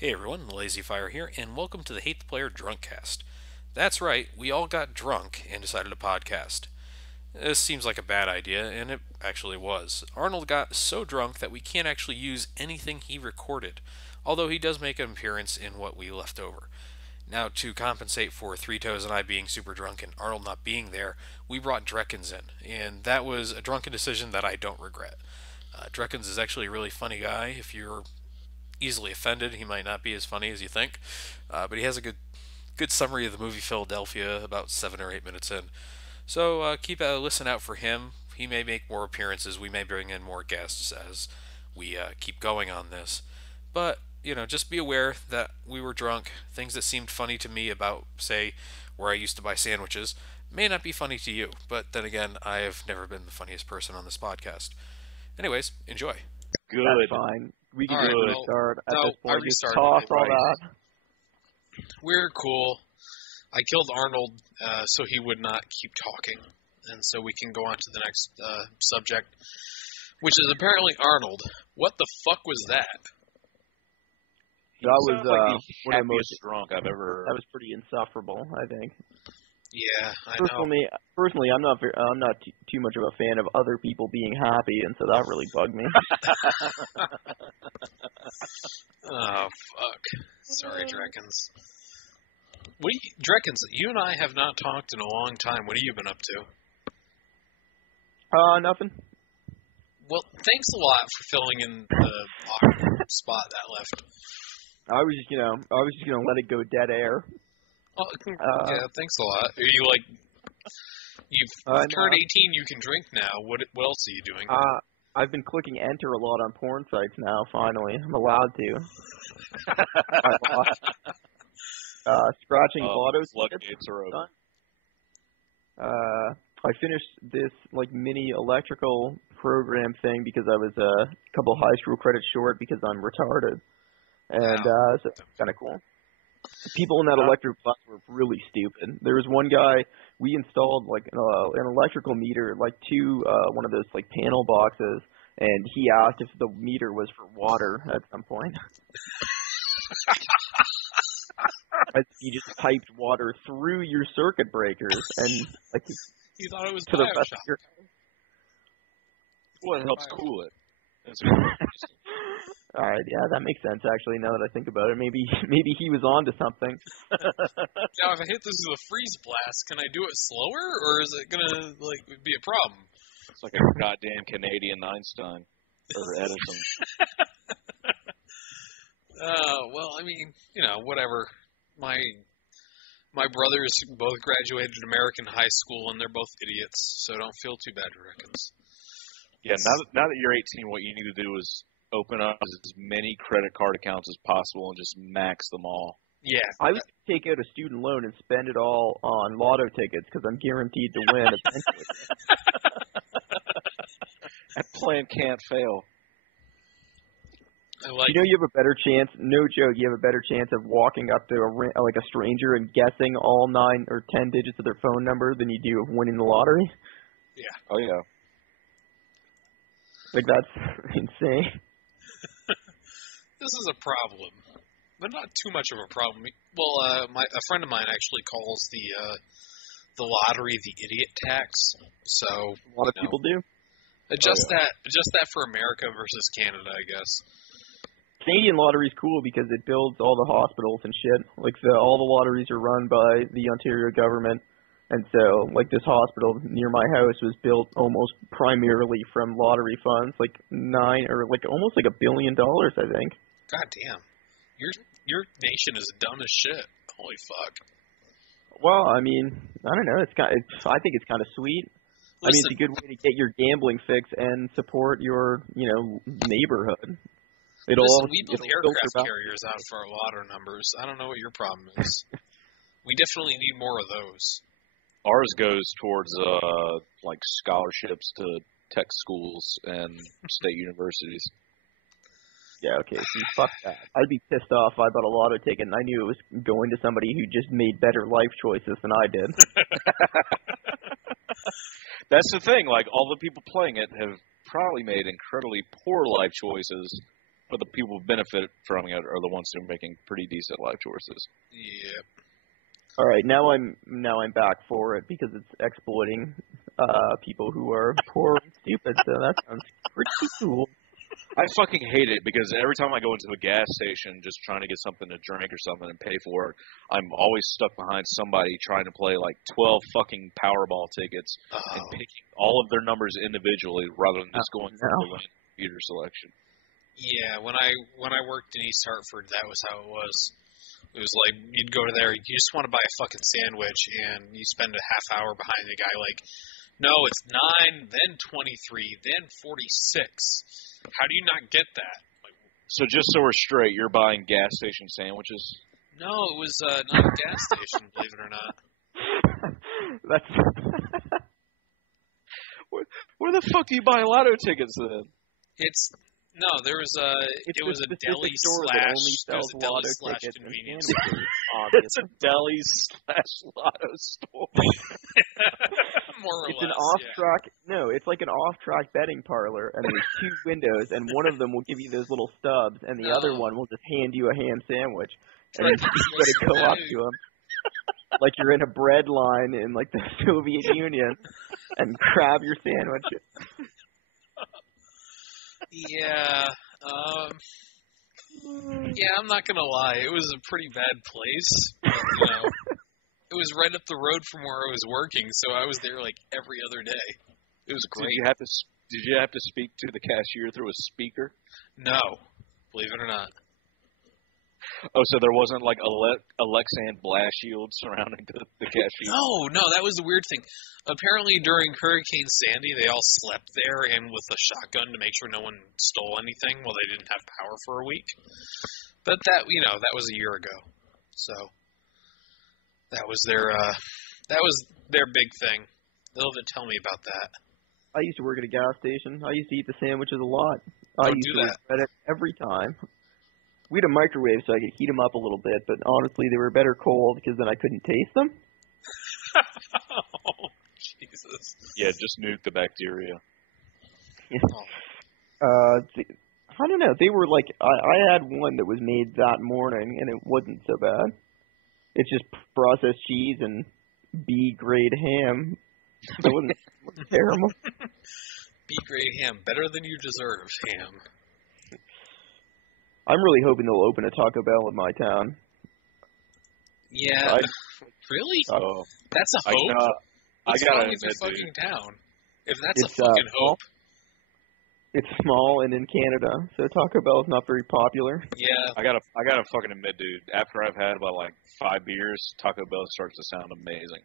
Hey everyone, Lazy Fire here, and welcome to the Hate the Player Drunkcast. That's right, we all got drunk and decided to podcast. This seems like a bad idea, and it actually was. Arnold got so drunk that we can't actually use anything he recorded, although he does make an appearance in what we left over. Now, to compensate for Three Toes and I being super drunk and Arnold not being there, we brought Drekins in, and that was a drunken decision that I don't regret. Drekins is actually a really funny guy. If you're easily offended, he might not be as funny as you think, but he has a good summary of the movie Philadelphia about 7 or 8 minutes in. So keep a listen out for him. He may make more appearances. We may bring in more guests as we keep going on this. But just be aware that we were drunk. Things that seemed funny to me about, say, where I used to buy sandwiches may not be funny to you. But then again, I have never been the funniest person on this podcast. Anyways, enjoy. Good. That's fine. We can just restart at this I point. Just restarted toss it, all right. that. We're cool. I killed Arnold so he would not keep talking, and so we can go on to the next subject, which is apparently Arnold. What the fuck was that? That was Sounds like the one of the happiest most. drunk I've ever. That was pretty insufferable, I think. Yeah, I know. Personally, I'm not too much of a fan of other people being happy, and so that really bugged me. Oh, fuck. Sorry, Drekins. Drekins, you and I have not talked in a long time. What have you been up to? Nothing. Well, thanks a lot for filling in the awkward spot that left. I was just gonna let it go dead air. Oh, yeah, thanks a lot. Are you you've turned 18, you can drink now. What else are you doing? I've been clicking enter a lot on porn sites now. Finally, I'm allowed to. Scratching lotto floodgates are open. I finished this mini electrical program thing because I was a couple high school credits short because I'm retarded, and so it's kind of cool. People in that electrical class were really stupid. There was one guy, we installed an electrical meter to one of those panel boxes, and he asked if the meter was for water at some point. He just piped water through your circuit breakers, and you thought it was to the rest of your. Well, it helps cool it. All right, yeah, that makes sense actually. Now that I think about it, maybe he was onto something. Now, if I hit this with a freeze blast, can I do it slower, or is it gonna be a problem? It's like a goddamn Canadian Einstein or Edison. Well, I mean, whatever. My brothers both graduated American high school, and they're both idiots, so don't feel too bad, Drekins. Yeah, now that you're 18, what you need to do is open up as many credit card accounts as possible and just max them all. Yeah. I would take out a student loan and spend it all on lotto tickets because I'm guaranteed to win eventually. That plan can't fail. You have a better chance, no joke, you have a better chance of walking up to a stranger and guessing all 9 or 10 digits of their phone number than you do of winning the lottery. Yeah. Oh, yeah. That's insane. This is a problem, but not too much of a problem. Well, a friend of mine actually calls the lottery the idiot tax. So a lot of people do. Adjust that for America versus Canada, I guess. Canadian lottery is cool because it builds all the hospitals and shit. All the lotteries are run by the Ontario government, and so this hospital near my house was built almost primarily from lottery funds, almost $1 billion, I think. God damn, your nation is dumb as shit. Holy fuck. Well, I mean, I don't know. I think it's kind of sweet. Listen, I mean, it's a good way to get your gambling fix and support your neighborhood. We build aircraft carriers out for our lotto numbers. I don't know what your problem is. We definitely need more of those. Ours goes towards scholarships to tech schools and state universities. Yeah, okay, see, fuck that. I'd be pissed off if I bought a lotto ticket and I knew it was going to somebody who just made better life choices than I did. That's the thing, all the people playing it have probably made incredibly poor life choices, but the people who benefit from it are the ones who are making pretty decent life choices. Yep. All right, now I'm back for it because it's exploiting people who are poor and stupid. So that sounds pretty cool. I fucking hate it because every time I go into a gas station just trying to get something to drink or something and pay for it, I'm always stuck behind somebody trying to play like 12 fucking Powerball tickets and picking all of their numbers individually rather than just going through the computer selection. Yeah, when I worked in East Hartford, that was how it was. It was like you'd go to there, you just want to buy a fucking sandwich, and you spend a half hour behind the guy like, no, it's 9, then 23, then 46. How do you not get that? Like, so just so we're straight, you're buying gas station sandwiches? No, it was not a gas station, believe it or not. That's Where the fuck do you buy lotto tickets then? There was a deli slash convenience store. It's a deli slash lotto store. More or it's less, an off-track. Yeah. No, it's like an off-track betting parlor, and there's 2 windows, and one of them will give you those little stubs, and the other one will just hand you a ham sandwich, and you gotta go up to them like you're in a bread line in like the Soviet Union, and grab your sandwich. Yeah. Yeah, I'm not gonna lie. It was a pretty bad place. But, it was right up the road from where I was working, so I was there like every other day. It was great. Did you have to speak to the cashier through a speaker? No, believe it or not. Oh, so there wasn't like a Lexan blast shield surrounding the cashier? No, that was the weird thing. Apparently during Hurricane Sandy, they all slept there and with a shotgun to make sure no one stole anything while they didn't have power for a week. But that was a year ago. So that was their big thing. They'll even tell me about that. I used to work at a gas station. I used to eat the sandwiches a lot. I used to regret it every time. We had a microwave so I could heat them up a little bit, but honestly, they were better cold because then I couldn't taste them. Oh, Jesus. Yeah, just nuke the bacteria. I don't know. They were like, I had one that was made that morning, and it wasn't so bad. It's just processed cheese and B-grade ham. So it wasn't terrible. B-grade ham, better than you deserve, ham. I'm really hoping they'll open a Taco Bell in my town. Yeah. Really? That's a hope? What's wrong with your fucking town? If that's a fucking hope. It's small and in Canada, so Taco Bell is not very popular. Yeah. I gotta fucking admit, dude, after I've had about like 5 beers, Taco Bell starts to sound amazing.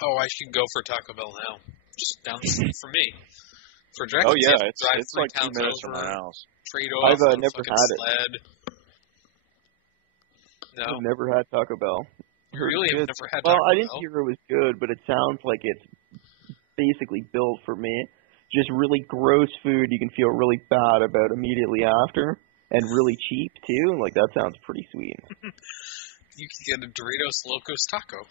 Oh, I should go for Taco Bell now. Just down the street from me. For Drekins, oh yeah, it's like 2 minutes from my house. Trade off. I've never had sled. No. I've never had Taco Bell. Really? I've never had Taco Bell? Well, I didn't hear it was good, but it sounds like it's basically built for me. Just really gross food you can feel really bad about immediately after, and really cheap too. Like, that sounds pretty sweet. You can get a Doritos Locos Taco.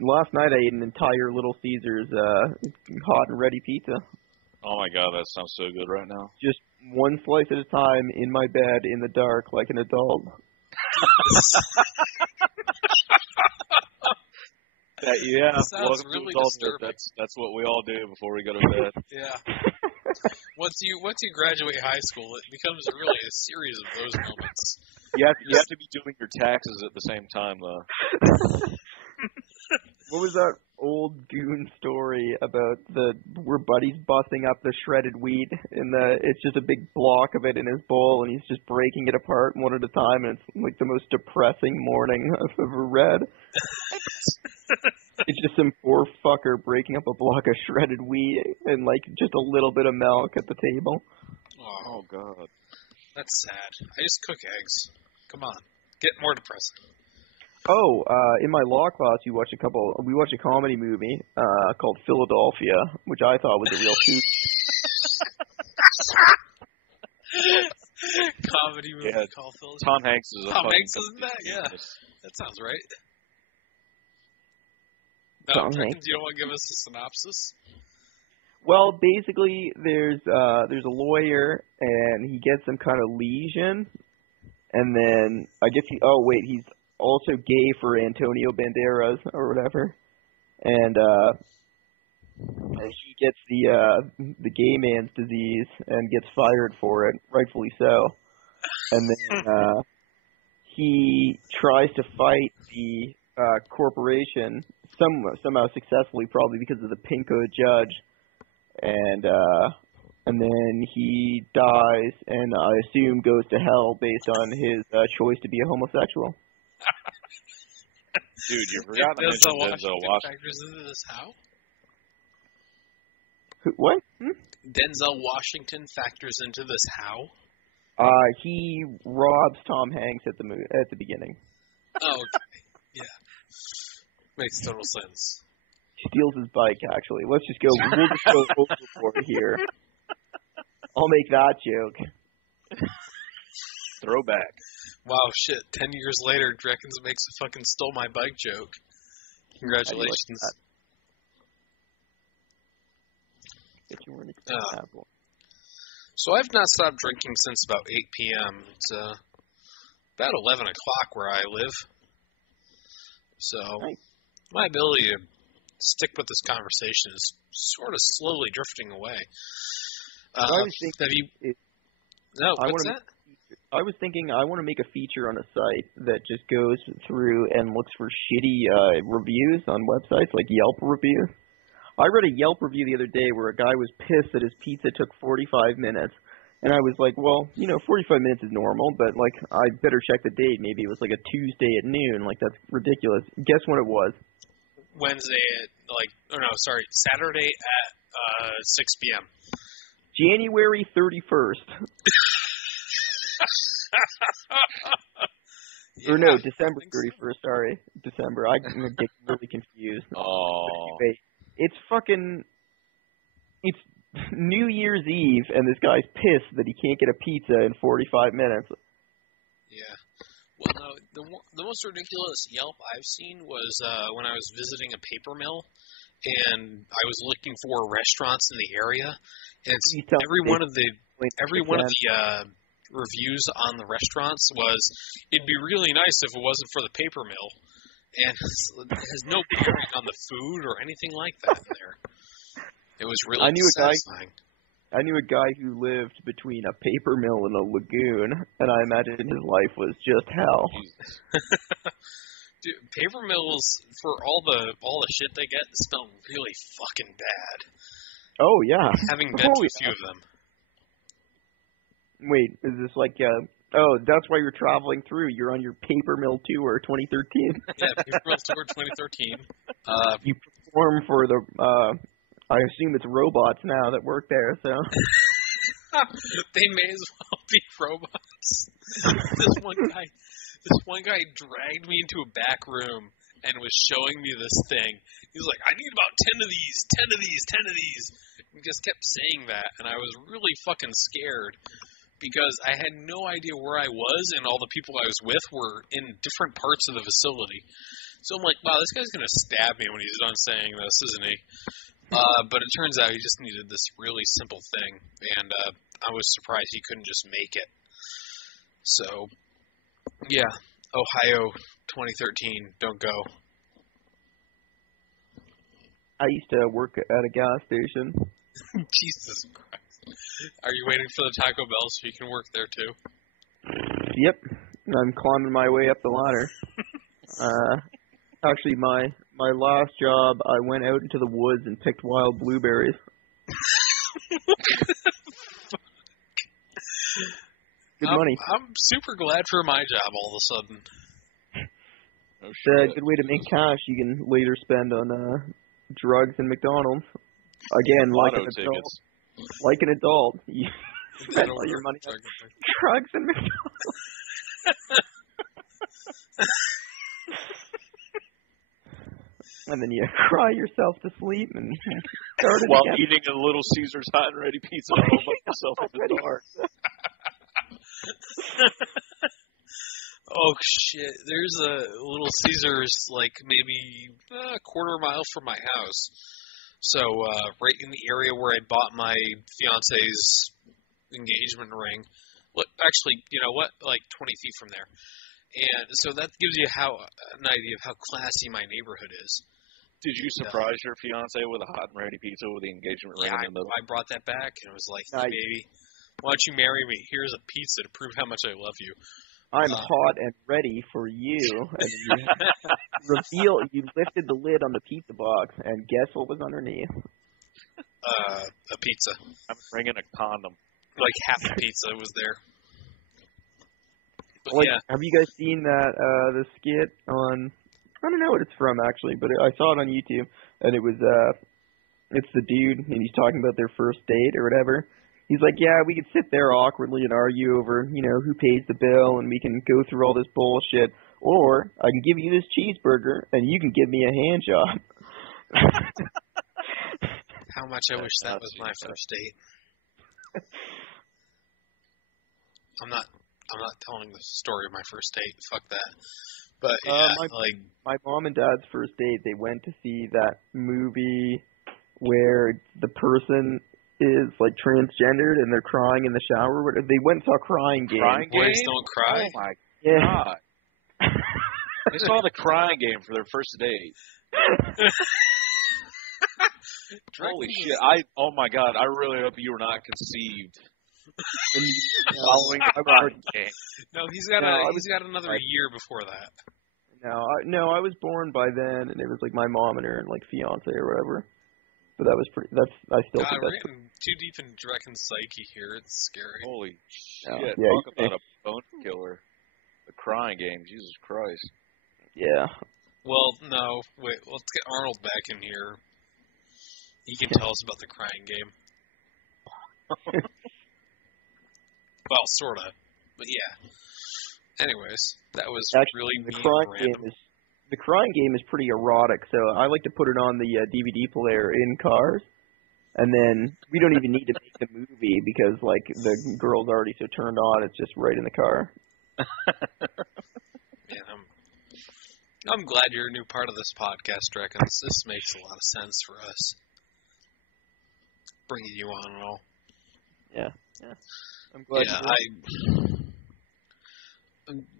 Last night I ate an entire Little Caesars hot and ready pizza. Oh my god, that sounds so good right now. Just one slice at a time in my bed in the dark like an adult. Sounds really disturbing. That's what we all do before we go to bed. Yeah. Once you graduate high school, it becomes really a series of those moments. You have to be doing your taxes at the same time, though. What was that old goon story about where Buddy's busting up the shredded wheat and it's just a big block of it in his bowl and he's just breaking it apart one at a time and it's like the most depressing morning I've ever read. It's just some poor fucker breaking up a block of shredded wheat and like just a little bit of milk at the table. Oh god. That's sad. I just cook eggs. Come on. Get more depressing. Oh, in my law class, we watched a comedy movie called Philadelphia, which I thought was a real hoot. Comedy movie called Philadelphia. Tom Hanks is Tom Hanks is in that? Yeah. That sounds right. No, Drekins, you don't want to give us a synopsis? Well, basically, there's a lawyer, and he gets some kind of lesion, and then I guess he's also gay for Antonio Banderas or whatever, and he gets the gay man's disease and gets fired for it, rightfully so, and then he tries to fight the corporation somehow successfully, probably because of the pinko judge. And then he dies, and I assume goes to hell based on his choice to be a homosexual. Dude, you forgot to mention Denzel Washington. Factors into this how? What? Denzel Washington factors into this how? He robs Tom Hanks at the beginning. Oh, okay. Yeah. Makes total sense. Steals his bike, actually. We'll just go overboard here. I'll make that joke. Throwback. Wow, shit. 10 years later, Drekins makes a fucking stole my bike joke. Congratulations. If you weren't So I've not stopped drinking since about 8 p.m. It's about 11 o'clock where I live. So my ability to stick with this conversation is sort of slowly drifting away. I was thinking, I was thinking I want to make a feature on a site that just goes through and looks for shitty reviews on websites, like Yelp reviews. I read a Yelp review the other day where a guy was pissed that his pizza took 45 minutes. And I was like, well, 45 minutes is normal, but, I better check the date. Maybe it was, a Tuesday at noon. That's ridiculous. Guess when it was? Wednesday at, Saturday at 6 p.m. January 31st. Or no, December 31st, sorry. December. I'm getting really confused. Oh. Anyway, it's New Year's Eve, and this guy's pissed that he can't get a pizza in 45 minutes. Yeah. Well, no, the most ridiculous Yelp I've seen was when I was visiting a paper mill, and I was looking for restaurants in the area, and every one of the reviews on the restaurants was, it'd be really nice if it wasn't for the paper mill, and it has no bearing on the food or anything like that in there. It was really satisfying. I knew a guy who lived between a paper mill and a lagoon, and I imagine his life was just hell. Dude, paper mills, for all the shit they get, smell really fucking bad. Oh yeah. Having been to a few of them. Wait, is this that's why you're traveling through. You're on your paper mill tour 2013. Yeah, paper mill tour 2013. You perform for the I assume it's robots now that work there, so. They may as well be robots. This one guy dragged me into a back room and was showing me this thing. He was like, I need about 10 of these, 10 of these, 10 of these. He just kept saying that, and I was really fucking scared because I had no idea where I was, and all the people I was with were in different parts of the facility. So I'm like, wow, this guy's going to stab me when he's done saying this, isn't he? But it turns out he just needed this really simple thing, and I was surprised he couldn't just make it. So, yeah, Ohio 2013, don't go. I used to work at a gas station. Jesus Christ. Are you waiting for the Taco Bell so you can work there too? Yep. I'm climbing my way up the ladder. Actually, my last job, I went out into the woods and picked wild blueberries. Good money. I'm super glad for my job all of a sudden. It's a good way to make cash you can later spend on drugs and McDonald's. Again, like an adult, you spend all your money on drugs and McDonald's. And then you cry yourself to sleep and start it while again. Eating a Little Caesar's hot and ready pizza all by yourself in the dark. Oh shit! There's a Little Caesar's maybe a quarter mile from my house. So right in the area where I bought my fiance's engagement ring. Look, actually, you know what? Like 20 feet from there. And so that gives you an idea of how classy my neighborhood is. Did you surprise your fiance with a hot and ready pizza with the engagement ring in the middle? I brought that back and it was like, hey, baby, why don't you marry me? Here's a pizza to prove how much I love you. I'm hot and ready for you. And you lifted the lid on the pizza box, and guess what was underneath? A pizza. I'm bringing a condom. Like half the pizza was there. But like, yeah. Have you guys seen that the skit on? I don't know what it's from actually, but I saw it on YouTube, and it was it's the dude, and he's talking about their first date or whatever. He's like, yeah, we could sit there awkwardly and argue over, who pays the bill, and we can go through all this bullshit, or I can give you this cheeseburger, and you can give me a hand job. How much I wish that was my first date. I'm not telling the story of my first date. Fuck that. But yeah, my mom and dad's first date, they went to see that movie where the person is like transgendered and they're crying in the shower. They went and saw Crying Game. Crying Game? Boys Don't Cry? Oh my God. They saw the Crying Game for their first date. Holy shit! Oh my god! I really hope you were not conceived. Following the Crying Game. No, he's got another year before that. No, I was born by then, and it was like my mom and her and like fiance or whatever. But that was pretty. I still think we're getting too deep in Drekins' psyche here. It's scary. Holy shit! Yeah, talk about a bone killer. The Crying Game. Jesus Christ. Yeah. Well, no. Wait. Let's get Arnold back in here. He can tell us about the Crying Game. Well, sorta. But yeah. Anyways, that was actually really the Crying Game. The Crying Game is pretty erotic, so I like to put it on the DVD player in cars, and then we don't even need to make the movie because like the girl's already so turned on, it's just right in the car. Yeah, I'm glad you're a new part of this podcast, Drekins. This makes a lot of sense for us. Bringing you on and all. Yeah. I'm glad. Yeah,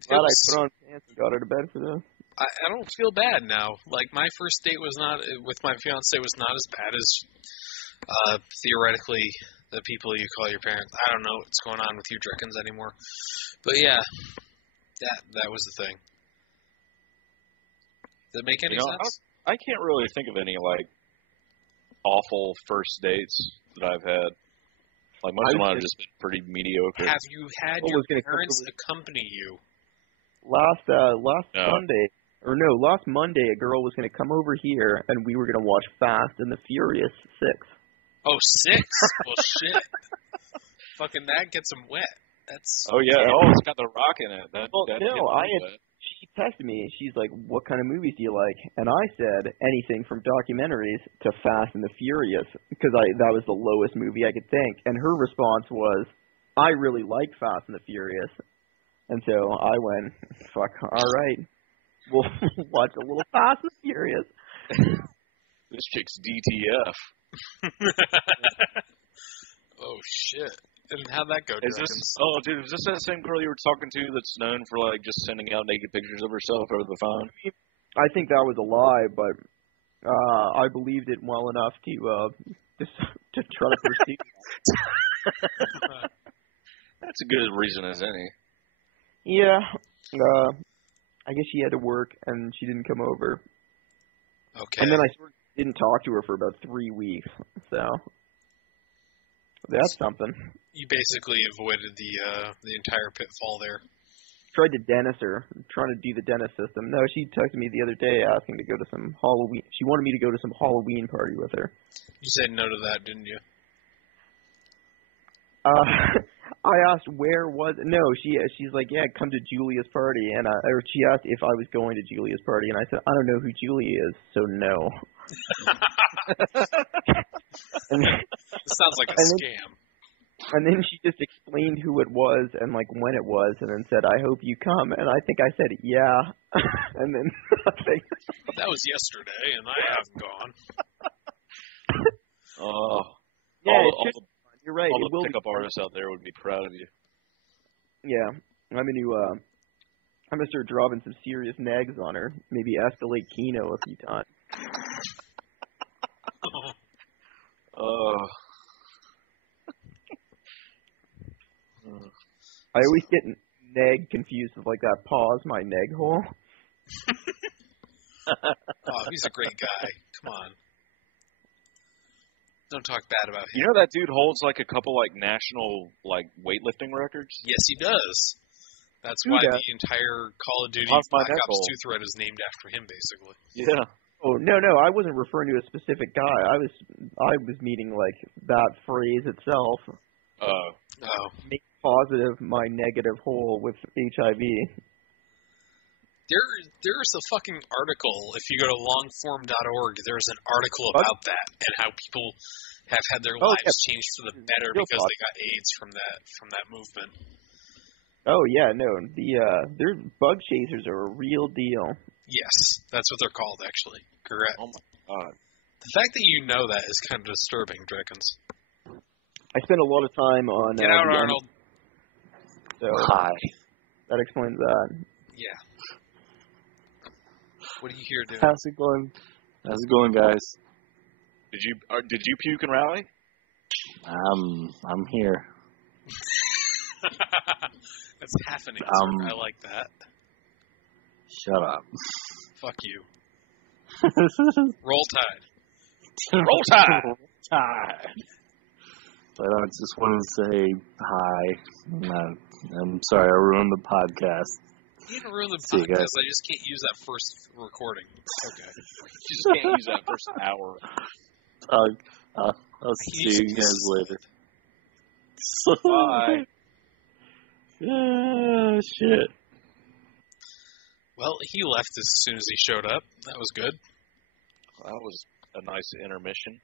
glad I put on pants and got her to bed for this. I don't feel bad now. Like, my first date with my fiance was not as bad as, theoretically, the people you call your parents. I don't know what's going on with you Drekins anymore. But yeah, that was the thing. Does it make any sense? I can't really think of any, like, awful first dates that I've had. Like, most of mine have just been pretty mediocre. Have you had your parents accompany you? Last Monday, a girl was going to come over here, and we were going to watch Fast and the Furious 6. Oh, 6? Well, shit. Fucking that gets them wet. That's. Oh yeah. Oh, it's got The Rock in it. She texted me. She's like, "What kind of movies do you like?" And I said anything from documentaries to Fast and the Furious because that was the lowest movie I could think. And her response was, "I really like Fast and the Furious." And so I went, "Fuck, all right, we'll watch a little Fast and Furious." This chick's DTF. Oh shit. And how'd that go, dude, is this that same girl you were talking to that's known for, like, just sending out naked pictures of herself over the phone? I think that was a lie, but I believed it well enough to try to pursue. That's a good reason as any. Yeah. I guess she had to work, and she didn't come over. Okay. And then I sort of didn't talk to her for about 3 weeks, so that's something. You basically avoided the entire pitfall there. Tried to dentist her, trying to do the dentist system. No, she texted me the other day asking to go to some Halloween. She wanted me to go to some Halloween party with her. You said no to that, didn't you? I asked where was it. No, she's like, yeah, come to Julia's party, and or she asked if I was going to Julia's party, and I said I don't know who Julia is, so no. This sounds like a scam. And then she just explained who it was and like when it was, and then said, "I hope you come." And I think I said, "Yeah." And then that was yesterday, and I haven't gone. Yeah, all, it all, should. You're right. all It the will pickup be. artists out there would be proud of you. Yeah, I'm gonna start dropping some serious nags on her. Maybe escalate Kino a few times. I always get nag confused with like that pause my neg hole. Oh, he's a great guy. Come on. Don't talk bad about him. You know that dude holds like a couple like national like weightlifting records? Yes, he does. That's Who why does? the entire Call of Duty Pause my Black neck Ops hole. 2 thread is named after him, basically. Yeah. Oh no, I wasn't referring to a specific guy. I was meaning like that phrase itself. Oh. Make positive my negative hole with HIV. There's a fucking article. If you go to longform.org, there's an article about that and how people have had their lives changed for the better because they got AIDS from that movement. Oh yeah, no, their bug chasers are a real deal. Yes, that's what they're called, actually. Correct. Oh my god. The fact that you know that is kind of disturbing, Drekins. I spend a lot of time on. Get out, Arnold. So Hi. that explains that. Yeah. What are you here doing? How's it going? How's it going, guys? Did you puke and rally? I'm here. That's half an answer. I like that. Shut up. Fuck you. Roll Tide. Roll Tide! Tide. But I just wanted to say hi. I'm sorry I ruined the podcast. You didn't ruin the See you podcast. guys. I just can't use that first recording. Okay. You just can't use that first hour. I'll see you guys later. Bye. Shit. Well, he left as soon as he showed up. That was good. That was a nice intermission.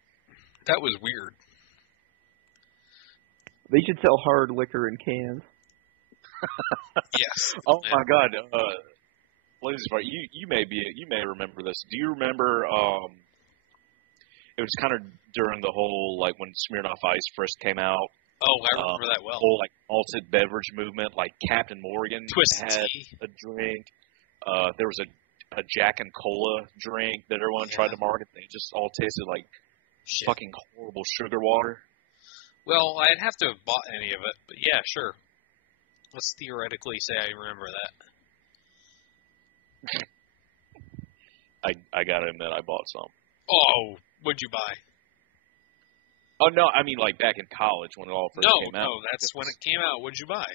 That was weird. They should sell hard liquor in cans. Yes. Oh my god. Ladies and gentlemen, you may remember this. Do you remember it was kind of during the whole like when Smirnoff Ice first came out. Oh, I remember that well. Whole like malted beverage movement, like Captain Morgan Twisted had tea. a drink. There was a Jack and Cola drink that everyone tried to market. They just all tasted like fucking horrible sugar water. Well, I'd have to have bought any of it, but yeah, sure. Let's theoretically say I remember that. I gotta admit, I bought some. Oh, what'd you buy? Oh no, I mean like back in college when it all first came out. No, that's when it came out. What'd you buy?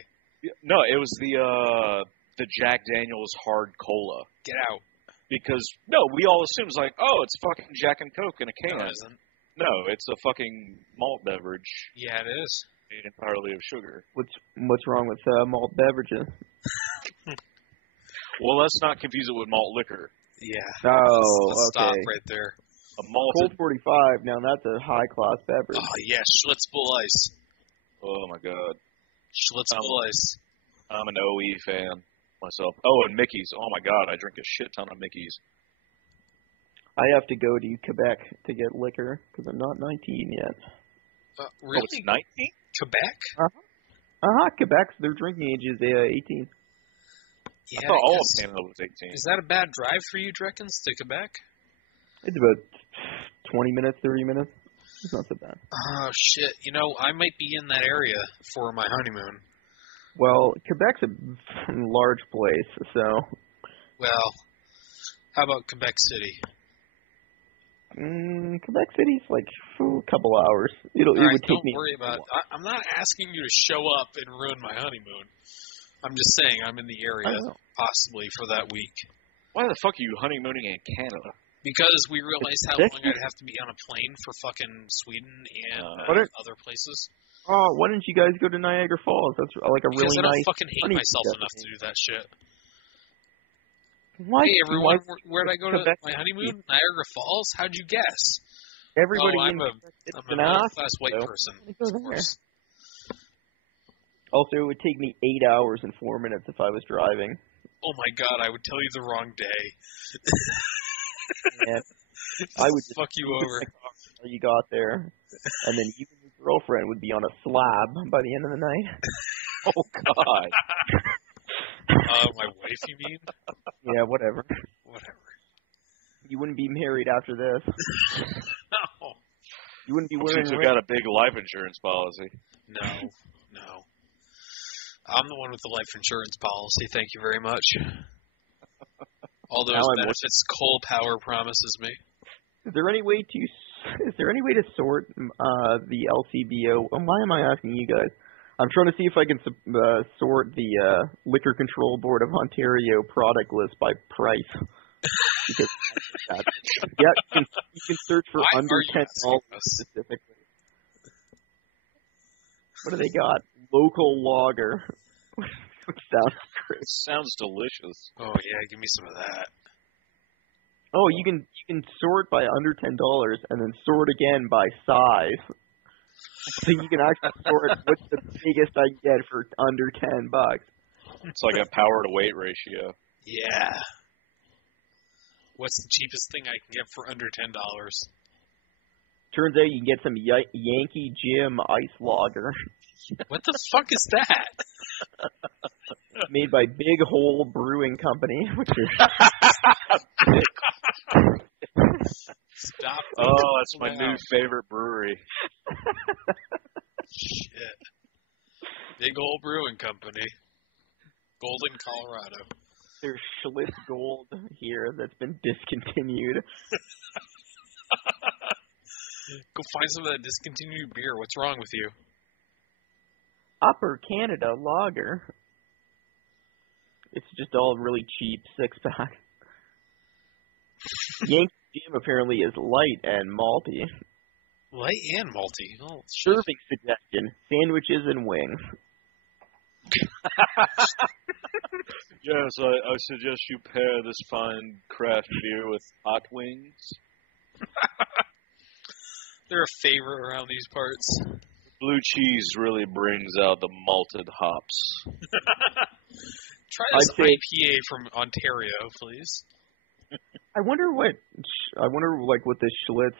No, it was the Jack Daniel's hard cola. Get out. Because no, we all assumed it's like, oh, it's fucking Jack and Coke in a can. No, it isn't. No, it's a fucking malt beverage Yeah, it is. made entirely of sugar. What's wrong with malt beverages? Well, let's not confuse it with malt liquor. Yeah. Oh, Let's okay. stop right there. A malted. Colt 45. Now that's a high class beverage. Oh, yeah, Schlitzbull Ice. Oh my god, Schlitzbull Ice. I'm an OE fan myself. Oh, and Mickey's. Oh my god, I drink a shit ton of Mickey's. I have to go to Quebec to get liquor because I'm not 19 yet. Really? Oh, it's 19? Quebec? Quebec's their drinking age is 18. Yeah, I thought all of because- Canada was 18. Is that a bad drive for you, Drekins, to Quebec? It's about 20 minutes, 30 minutes. It's not so bad. Oh, shit. You know, I might be in that area for my honeymoon. Well, Quebec's a large place, so Well, how about Quebec City? Quebec City's like a couple hours. It All right, would take don't me. worry about it. I'm not asking you to show up and ruin my honeymoon. I'm just saying I'm in the area, possibly, for that week. Why the fuck are you honeymooning in Canada? Because we realized how long I'd have to be on a plane for fucking Sweden and other places. Oh, why didn't you guys go to Niagara Falls? That's like a Because really I don't nice. fucking hate honeymoon myself enough to destination. do that shit. Why? Hey, everyone, why- where'd I go to Quebec my honeymoon? Niagara Falls? How'd you guess? Everybody I'm in a it's I'm an a ass, middle-class white so person, I go of there. course. Also, it would take me 8 hours and 4 minutes if I was driving. Oh my god, I would tell you the wrong day. Yeah. I would just fuck you over. Like until you got there, and then you and your girlfriend would be on a slab by the end of the night. Oh God. My wife, you mean? Yeah, whatever. Whatever. You wouldn't be married after this. No. You wouldn't be She wearing took rings. out a big life insurance policy. No. I'm the one with the life insurance policy. Thank you very much. All those Now I'm benefits coal power promises me. Is there any way to sort the LCBO? Why am I asking you guys? I'm trying to see if I can sort the Liquor Control Board of Ontario product list by price. Because you can search for Why under are you asking $10 us? specifically. What do they got? Local lager. Which sounds great. It sounds delicious. Oh yeah, give me some of that. Oh, you can sort by under $10 and then sort again by size. So you can actually sort what's the biggest I can get for under $10. It's like a power to weight ratio. Yeah. What's the cheapest thing I can get for under $10? Turns out you can get some Yankee Jim ice lager What the fuck is that? made by Big Hole Brewing Company, which is Stop. Oh, that's my Wow. new favorite brewery. Shit. Big Old Brewing Company. Golden, Colorado. there's Schlitz Gold here that's been discontinued. Go find some of that discontinued beer. What's wrong with you? Upper Canada Lager. It's just all really cheap 6-pack. Yankee Jim apparently is light and malty. Light and malty. Oh, Serving suggestion: sandwiches and wings. Yes, I suggest you pair this fine craft beer with hot wings. They're a favorite around these parts. Blue cheese really brings out the malted hops. Try this I'd say- IPA from Ontario, please. I wonder what the Schlitz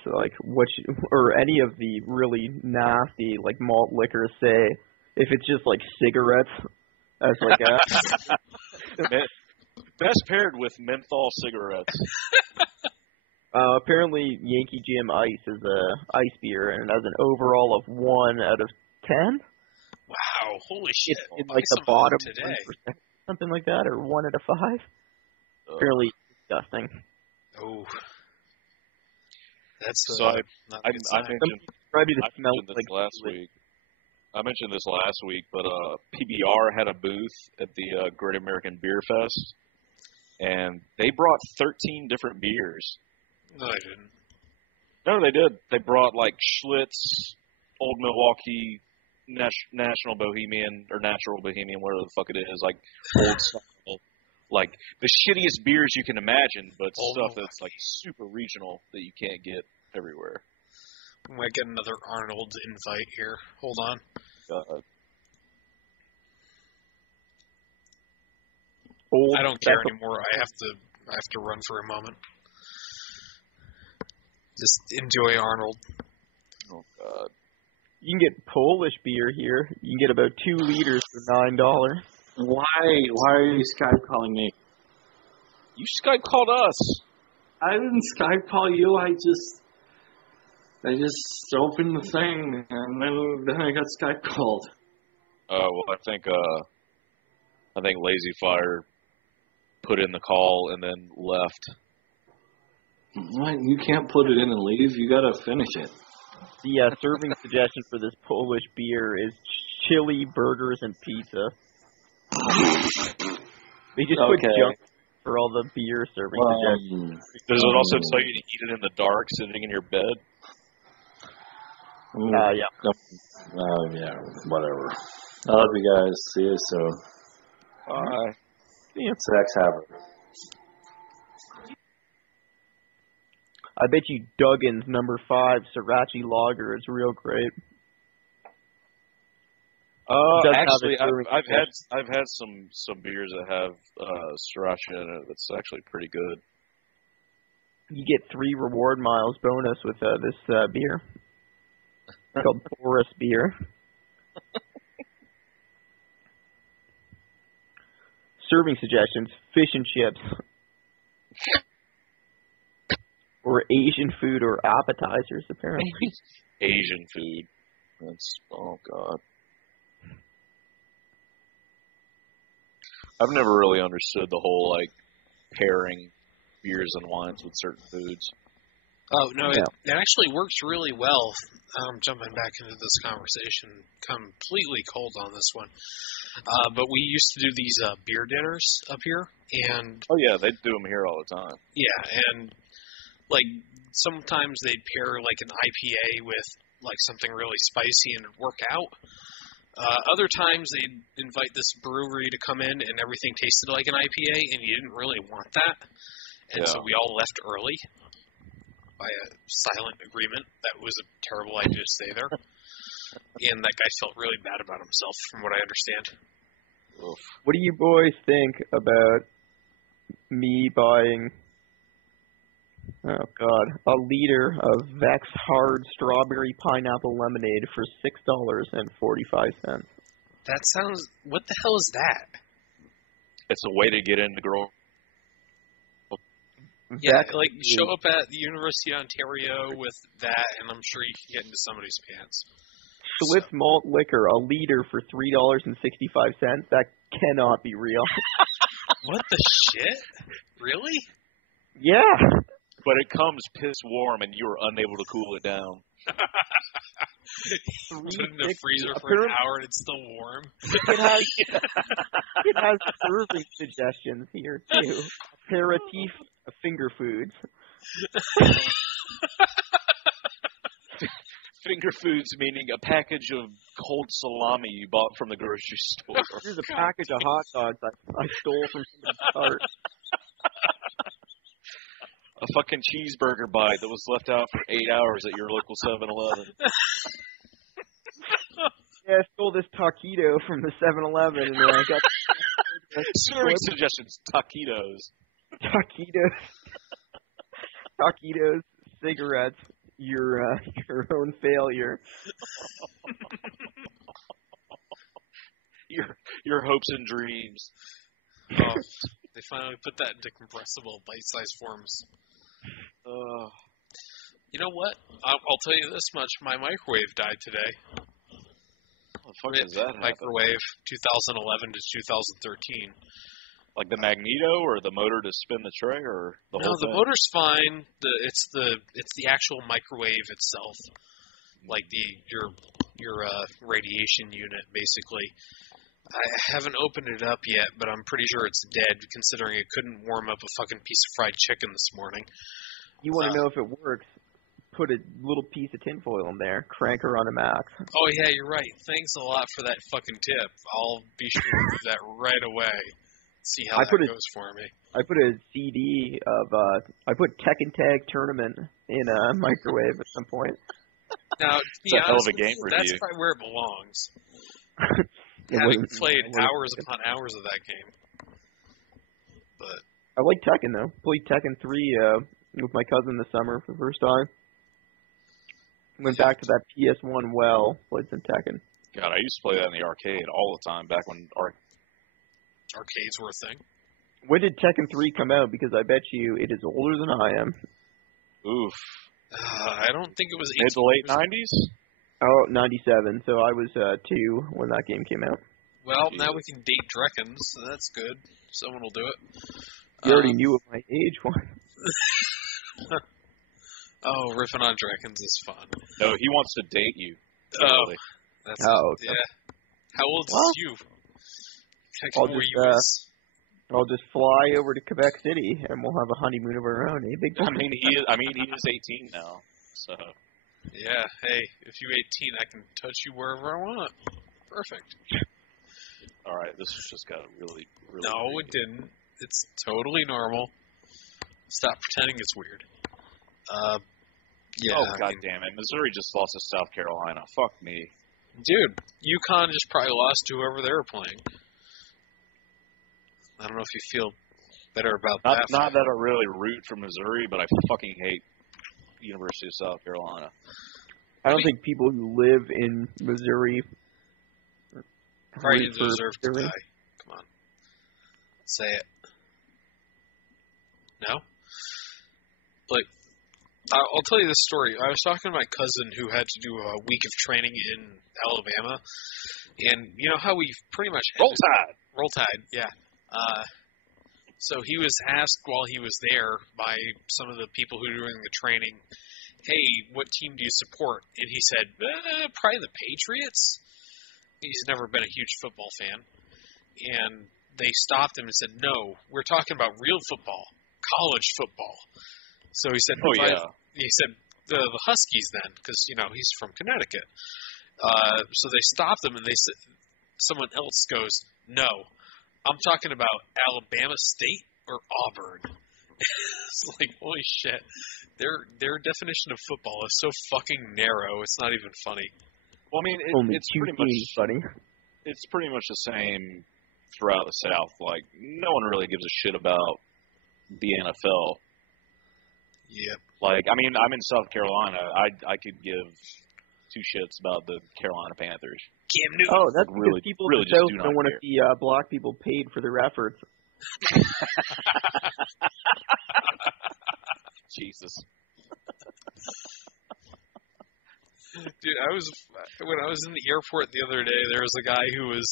or any of the really nasty like malt liquors say if it's just like cigarettes as like a Best paired with menthol cigarettes. apparently Yankee Jim Ice is a ice beer and it has an overall of 1 out of 10. Wow, holy shit. It's in I'll like buy the some of that bottom today. 1%, something like that, or 1 out of 5. Fairly disgusting. Oh. That's So I not a good sign. mentioned Probably I to smell mentioned this like last week. I mentioned this last week, but PBR had a booth at the Great American Beer Fest, and they brought 13 different beers. No, I didn't. No, they did. They brought like Schlitz, Old Milwaukee, National Bohemian, or Natural Bohemian, whatever the fuck it is, like old style, like the shittiest beers you can imagine, but Old stuff that's like super regional that you can't get everywhere. We might get another Arnold invite here. Hold on. old. I don't care anymore. I have to run for a moment. Just enjoy Arnold. Oh God. You can get Polish beer here. You can get about 2 liters for $9. Why are you Skype calling me? You Skype called us. I didn't Skype call you. I just opened the thing and then I got Skype called. Well, I think Lazy Fire put in the call and then left. What? You can't put it in and leave. You gotta finish it. The serving suggestion for this Polish beer is chili, burgers, and pizza. They just put Okay. junk for all the beer serving suggestions. Does it also tell you to eat it in the dark, sitting in your bed? Yeah. Yeah, whatever. I love you guys. See you soon. Bye. Sex Haver. I bet you Duggan's number 5 Sriracha Lager is real great. does have Actually, a serving I've had some beers that have sriracha in it. That's actually pretty good. You get 3 reward miles bonus with this beer. It's called Boris beer. Serving suggestions: fish and chips, or Asian food, or appetizers. Apparently, Asian food. That's God. I've never really understood the whole pairing beers and wines with certain foods. Oh, no, Yeah. it actually works really well. I'm jumping back into this conversation completely cold on this one. But we used to do these beer dinners up here, and Oh yeah, they do them here all the time. yeah, and sometimes they'd pair an IPA with something really spicy and it'd work out. Other times they'd invite this brewery to come in and everything tasted like an IPA, and you didn't really want that, and so we all left early by a silent agreement. That was a terrible idea to stay there. And that guy felt really bad about himself, from what I understand. Oof. what do you boys think about me buying, a liter of Vex Hard Strawberry Pineapple Lemonade for $6.45? That sounds... What the hell is that? It's a way to get into girl. Yeah, Vex show up at the University of Ontario with that, and I'm sure you can get into somebody's pants. Schlitz malt liquor, a liter for $3.65. That cannot be real. What the shit? Really? Yeah. But it comes piss warm, and you're unable to cool it down. Put it in the freezer for an hour and it's still warm. It has serving suggestions here too. Aperitif finger foods. Finger foods meaning a package of cold salami you bought from the grocery store. Here's a package of hot dogs I stole from somebody's cart. A fucking cheeseburger bite that was left out for 8 hours at your local 7-Eleven. Yeah, I stole this taquito from the 7-Eleven, and then I got Serving suggestions: taquitos. taquitos, cigarettes, your own failure. Your hopes and dreams. Oh, they finally put that into compressible, bite-sized forms. You know what? I'll tell you this much. My microwave died today. What the fuck does that happen? Microwave 2011 to 2013. Like the magneto or the motor to spin the tray or the whole the thing? motor's fine. It's the actual microwave itself, like your radiation unit, basically. I haven't opened it up yet, but I'm pretty sure it's dead, considering it couldn't warm up a fucking piece of fried chicken this morning. You want to know if it works? Put a little piece of tinfoil in there. Crank her on a max. Oh yeah, you're right. Thanks a lot for that fucking tip. I'll be sure to do that right away. See how that goes for me. I put a CD of I put Tekken Tag Tournament in a microwave at some point. Now, to be It's a hell honest of a game with you, review. that's probably where it belongs. It Having wasn't- played it wasn't- hours upon hours of that game. But I like Tekken though. Played Tekken 3 with my cousin this summer for the first time. Went back to that PS1 well. Played some Tekken. God, I used to play that in the arcade all the time back when arcades were a thing. When did Tekken 3 come out? Because I bet you it is older than I am. Oof. I don't think it was Mid to late 90s? Oh, 97. So I was 2 when that game came out. Well, now we can date Drekins, so that's good. Someone will do it. You already knew what my age was. Oh, riffing on Drekins is fun. No, he wants to date you. Oh, Literally. that's okay. yeah. How old Well, is you? I'll Where just, you is? I'll just fly over to Quebec City and we'll have a honeymoon of our own, eh, big boy? I mean, he is 18 now. So Yeah. Hey, if you're 18, I can touch you wherever I want. Perfect. all right, this just got really No, creepy. it didn't. It's totally normal. Stop pretending it's weird. Yeah. Oh god damn it! Missouri just lost to South Carolina. Fuck me. Dude, UConn just probably lost to whoever they were playing. I don't know if you feel better about Not that. not that I really root for Missouri, but I fucking hate University of South Carolina. I don't think people who live in Missouri Right, root you for deserve to Missouri. die. Come on. Say it. No? But I'll tell you this story. I was talking to my cousin who had to do a week of training in Alabama, and you know how we pretty much Roll Tide. Roll Tide, yeah. So he was asked while he was there by some of the people who were doing the training, hey, what team do you support? And he said, probably the Patriots. He's never been a huge football fan. And they stopped him and said, no, we're talking about real football, college football. So he said, Oh, yeah. He said, the Huskies then, because, you know, he's from Connecticut. So they stopped him and they said, someone else goes, no, I'm talking about Alabama State or Auburn. It's like, holy shit. Their definition of football is so fucking narrow, it's not even funny. Well, I mean, Only it's two pretty teams, much buddy. it's pretty much the same throughout the South. Like, no one really gives a shit about the NFL. Yep. Like, I mean, I'm in South Carolina. I could give two shits about the Carolina Panthers. Cam Newton. Oh, that's Really- because people really in the just South do don't not want to care. see black people paid for their efforts. Jesus. Dude, when I was in the airport the other day, there was a guy who was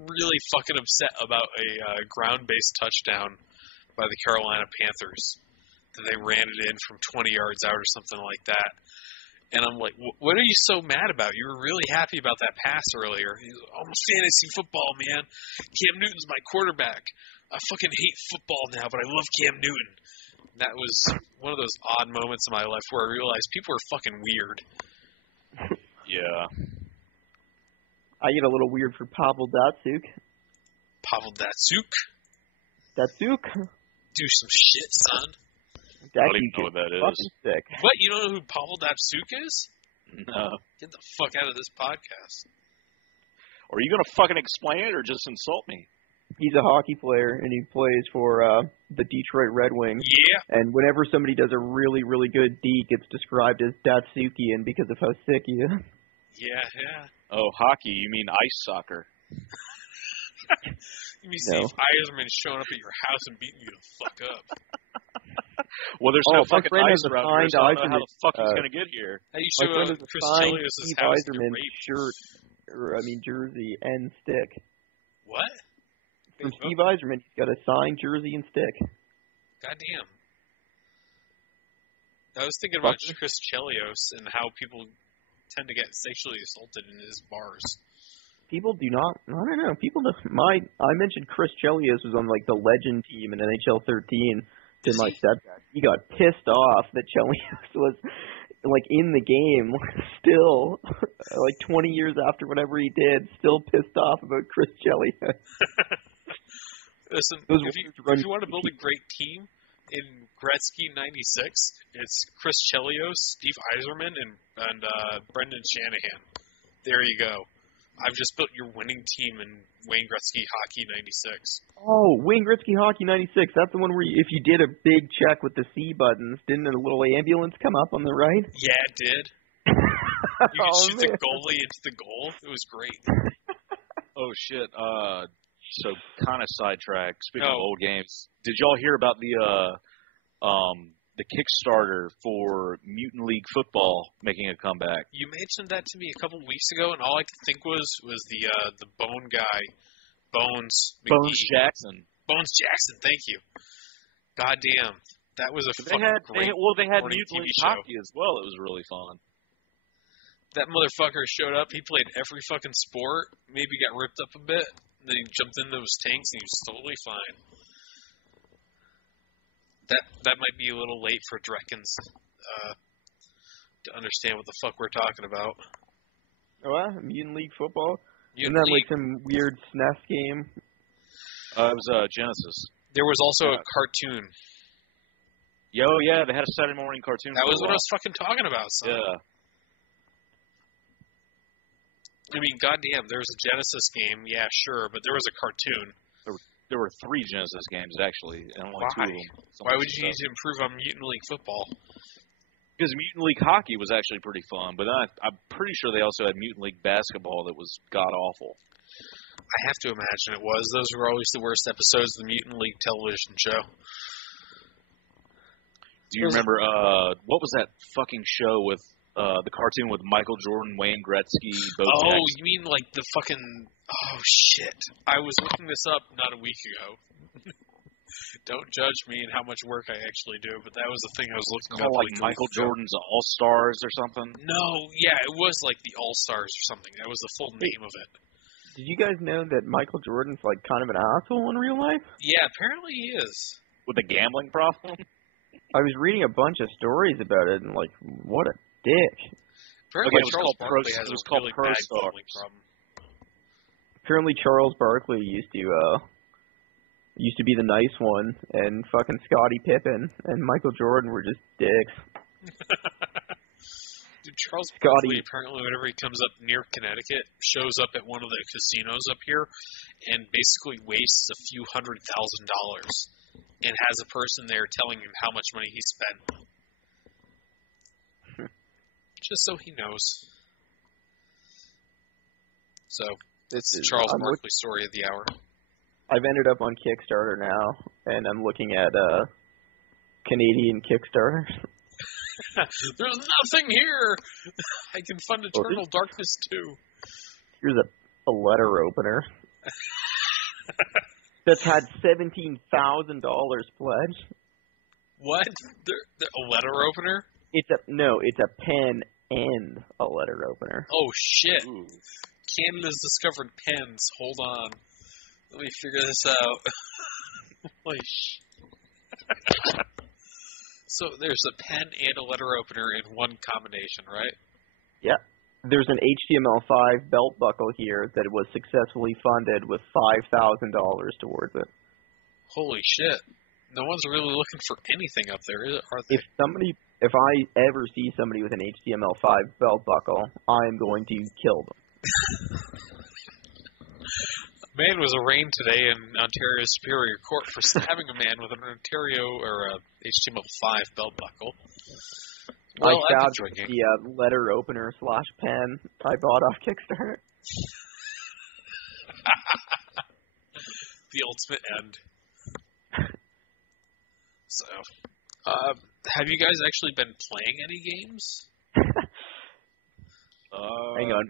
really fucking upset about a ground-based touchdown by the Carolina Panthers. That they ran it in from 20 yards out or something like that. And I'm like, what are you so mad about? You were really happy about that pass earlier. He's like, I'm a fantasy football, man. Cam Newton's my quarterback. I fucking hate football now, but I love Cam Newton. That was one of those odd moments in my life where I realized people are fucking weird. Yeah. I get a little weird for Pavel Datsuk. Pavel Datsuk, Datsuk? do some shit, son. I don't even know what that is. Fucking sick. What? You don't know who Pavel Datsuk is? No. Get the fuck out of this podcast. Are you going to fucking explain it or just insult me? He's a hockey player, and he plays for the Detroit Red Wings. Yeah. And whenever somebody does a really, really good deke, it's described as Datsukian because of how sick he is. Yeah. Oh, hockey. You mean ice soccer. You mean No. Steve Eisman's showing up at your house and beating you the fuck up. Well, there's Oh, no my fucking friend ice has a around here, signed so I don't know how Eiserman, the fuck he's going to get here. How you My show friend up has at Chris a signed Chelios' Steve house and get Eiserman raped? shirt, jersey and stick. What? From Steve Eiserman, he's got a signed jersey and stick. Goddamn. I was thinking about Fuck. Chris Chelios and how people tend to get sexually assaulted in his bars. People do not. I don't know. People. I mentioned Chris Chelios was on like the legend team in NHL 13 to my stepdad. He got pissed off that Chelios was like in the game still, like 20 years after whatever he did, still pissed off about Chris Chelios. Listen, Those if you words run want to build a great team in Gretzky '96, it's Chris Chelios, Steve Eiserman, and Brendan Shanahan. There you go. I've just built your winning team in Wayne Gretzky Hockey '96. Oh, Wayne Gretzky Hockey '96. That's the one where if you did a big check with the C buttons, didn't a little ambulance come up on the right? Yeah, it did. You could Oh, shoot the man. goalie into the goal. It was great. Oh, shit. So kind of sidetracked. Speaking of No. old games, did y'all hear about the Kickstarter for Mutant League Football making a comeback? You mentioned that to me a couple weeks ago, and all I could think was the Bone guy, Bones Bones McGee. Jackson. Bones Jackson. Thank you. Goddamn, that was a They fucking had great they had morning Mutant TV League show. hockey as well. It was really fun. That motherfucker showed up. He played every fucking sport. Maybe got ripped up a bit. Then he jumped into those tanks, and he was totally fine. That might be a little late for Drekins to understand what the fuck we're talking about. What? Mutant League Football? Isn't Mutant that League. like some weird SNES game? It was Genesis. There was also a cartoon. Yeah, they had a Saturday morning cartoon. That for was a what I while. was fucking talking about, son. Yeah. I mean, goddamn, there was a Genesis game, yeah, sure, but there was a cartoon. there were 3 Genesis games actually, and only 2 Why? of them. Why would you need to improve on Mutant League football? Because Mutant League hockey was actually pretty fun, but then I'm pretty sure they also had Mutant League basketball that was god awful. I have to imagine it was. Those were always the worst episodes of the Mutant League television show. Do you remember what was that fucking show with the cartoon with Michael Jordan, Wayne Gretzky, Bo Oh, Jackson? you mean like the fucking... Oh, shit. I was looking this up not a week ago. Don't judge me and how much work I actually do, but that was the thing I was looking up. Like Michael Jordan's All-Stars or something? No, yeah, it was like the All-Stars or something. That was the full name of it. Did you guys know that Michael Jordan's like kind of an asshole in real life? Yeah, apparently he is. With a gambling problem? I was reading a bunch of stories about it, and like, what a dick. Apparently Okay, it was Charles called Barkley Pro- has it was a called really Pro bad Stars. gambling problem. Apparently Charles Barkley used to be the nice one, and fucking Scottie Pippen and Michael Jordan were just dicks. Dude, Charles Scotty. Barkley, apparently whenever he comes up near Connecticut, shows up at one of the casinos up here and basically wastes a few $100,000 and has a person there telling him how much money he spent. Just so he knows. So, it's the Charles Barkley story of the hour. I've ended up on Kickstarter now, and I'm looking at Canadian Kickstarter. There's nothing here! I can fund Eternal Darkness too. Here's a letter opener. That's had $17,000 pledged. What? A letter opener? It's a pen and a letter opener. Oh shit! Ooh. Canada's discovered pens. Hold on. Let me figure this out. Holy shit. So there's a pen and a letter opener in one combination, right? Yeah. There's an HTML5 belt buckle here that was successfully funded with $5,000 towards it. Holy shit. No one's really looking for anything up there, are they? If I ever see somebody with an HTML5 belt buckle, I'm going to kill them. A man was arraigned today in Ontario Superior Court for stabbing a man with an Ontario or a HTML5 belt buckle. Well, I stabbed the letter opener / pen I bought off Kickstarter. The ultimate end. So, have you guys actually been playing any games? Hang on,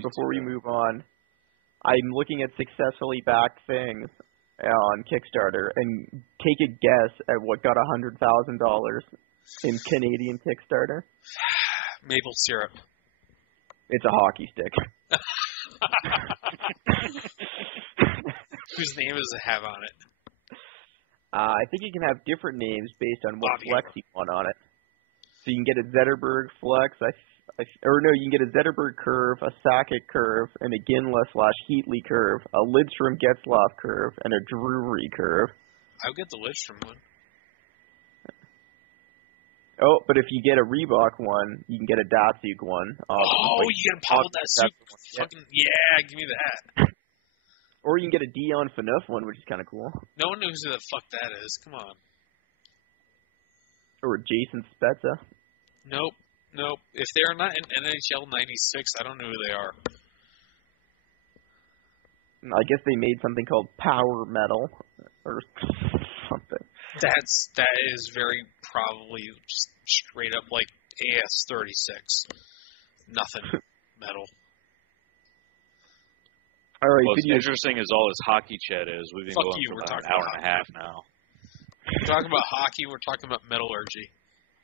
before we move on. I'm looking at successfully backed things on Kickstarter, and take a guess at what got $100,000 in Canadian Kickstarter. Maple syrup. It's a hockey stick. Whose name does it have on it? I think you can have different names based on what flex you want on it. So you can get a Zetterberg flex, you can get a Zetterberg curve, a Sakic curve, and a Ginla/Heatley curve, a Lidstrom-Getzlaff curve, and a Drury curve. I'll get the Lidstrom one. Oh, but if you get a Reebok one, you can get a Datsuk one. You get a Paul Datsuk. Fucking yeah, give me that. Or you can get a Dion Phaneuf one, which is kind of cool. No one knows who the fuck that is. Come on. Or Jason Spezza. Nope. If they are not in NHL 96, I don't know who they are. I guess they made something called Power Metal or something. That is very probably just straight up like AS-36. Nothing metal. All right, What's interesting is all this hockey chat is. We've been going for about an hour and a half now. We're talking about hockey. We're talking about metallurgy.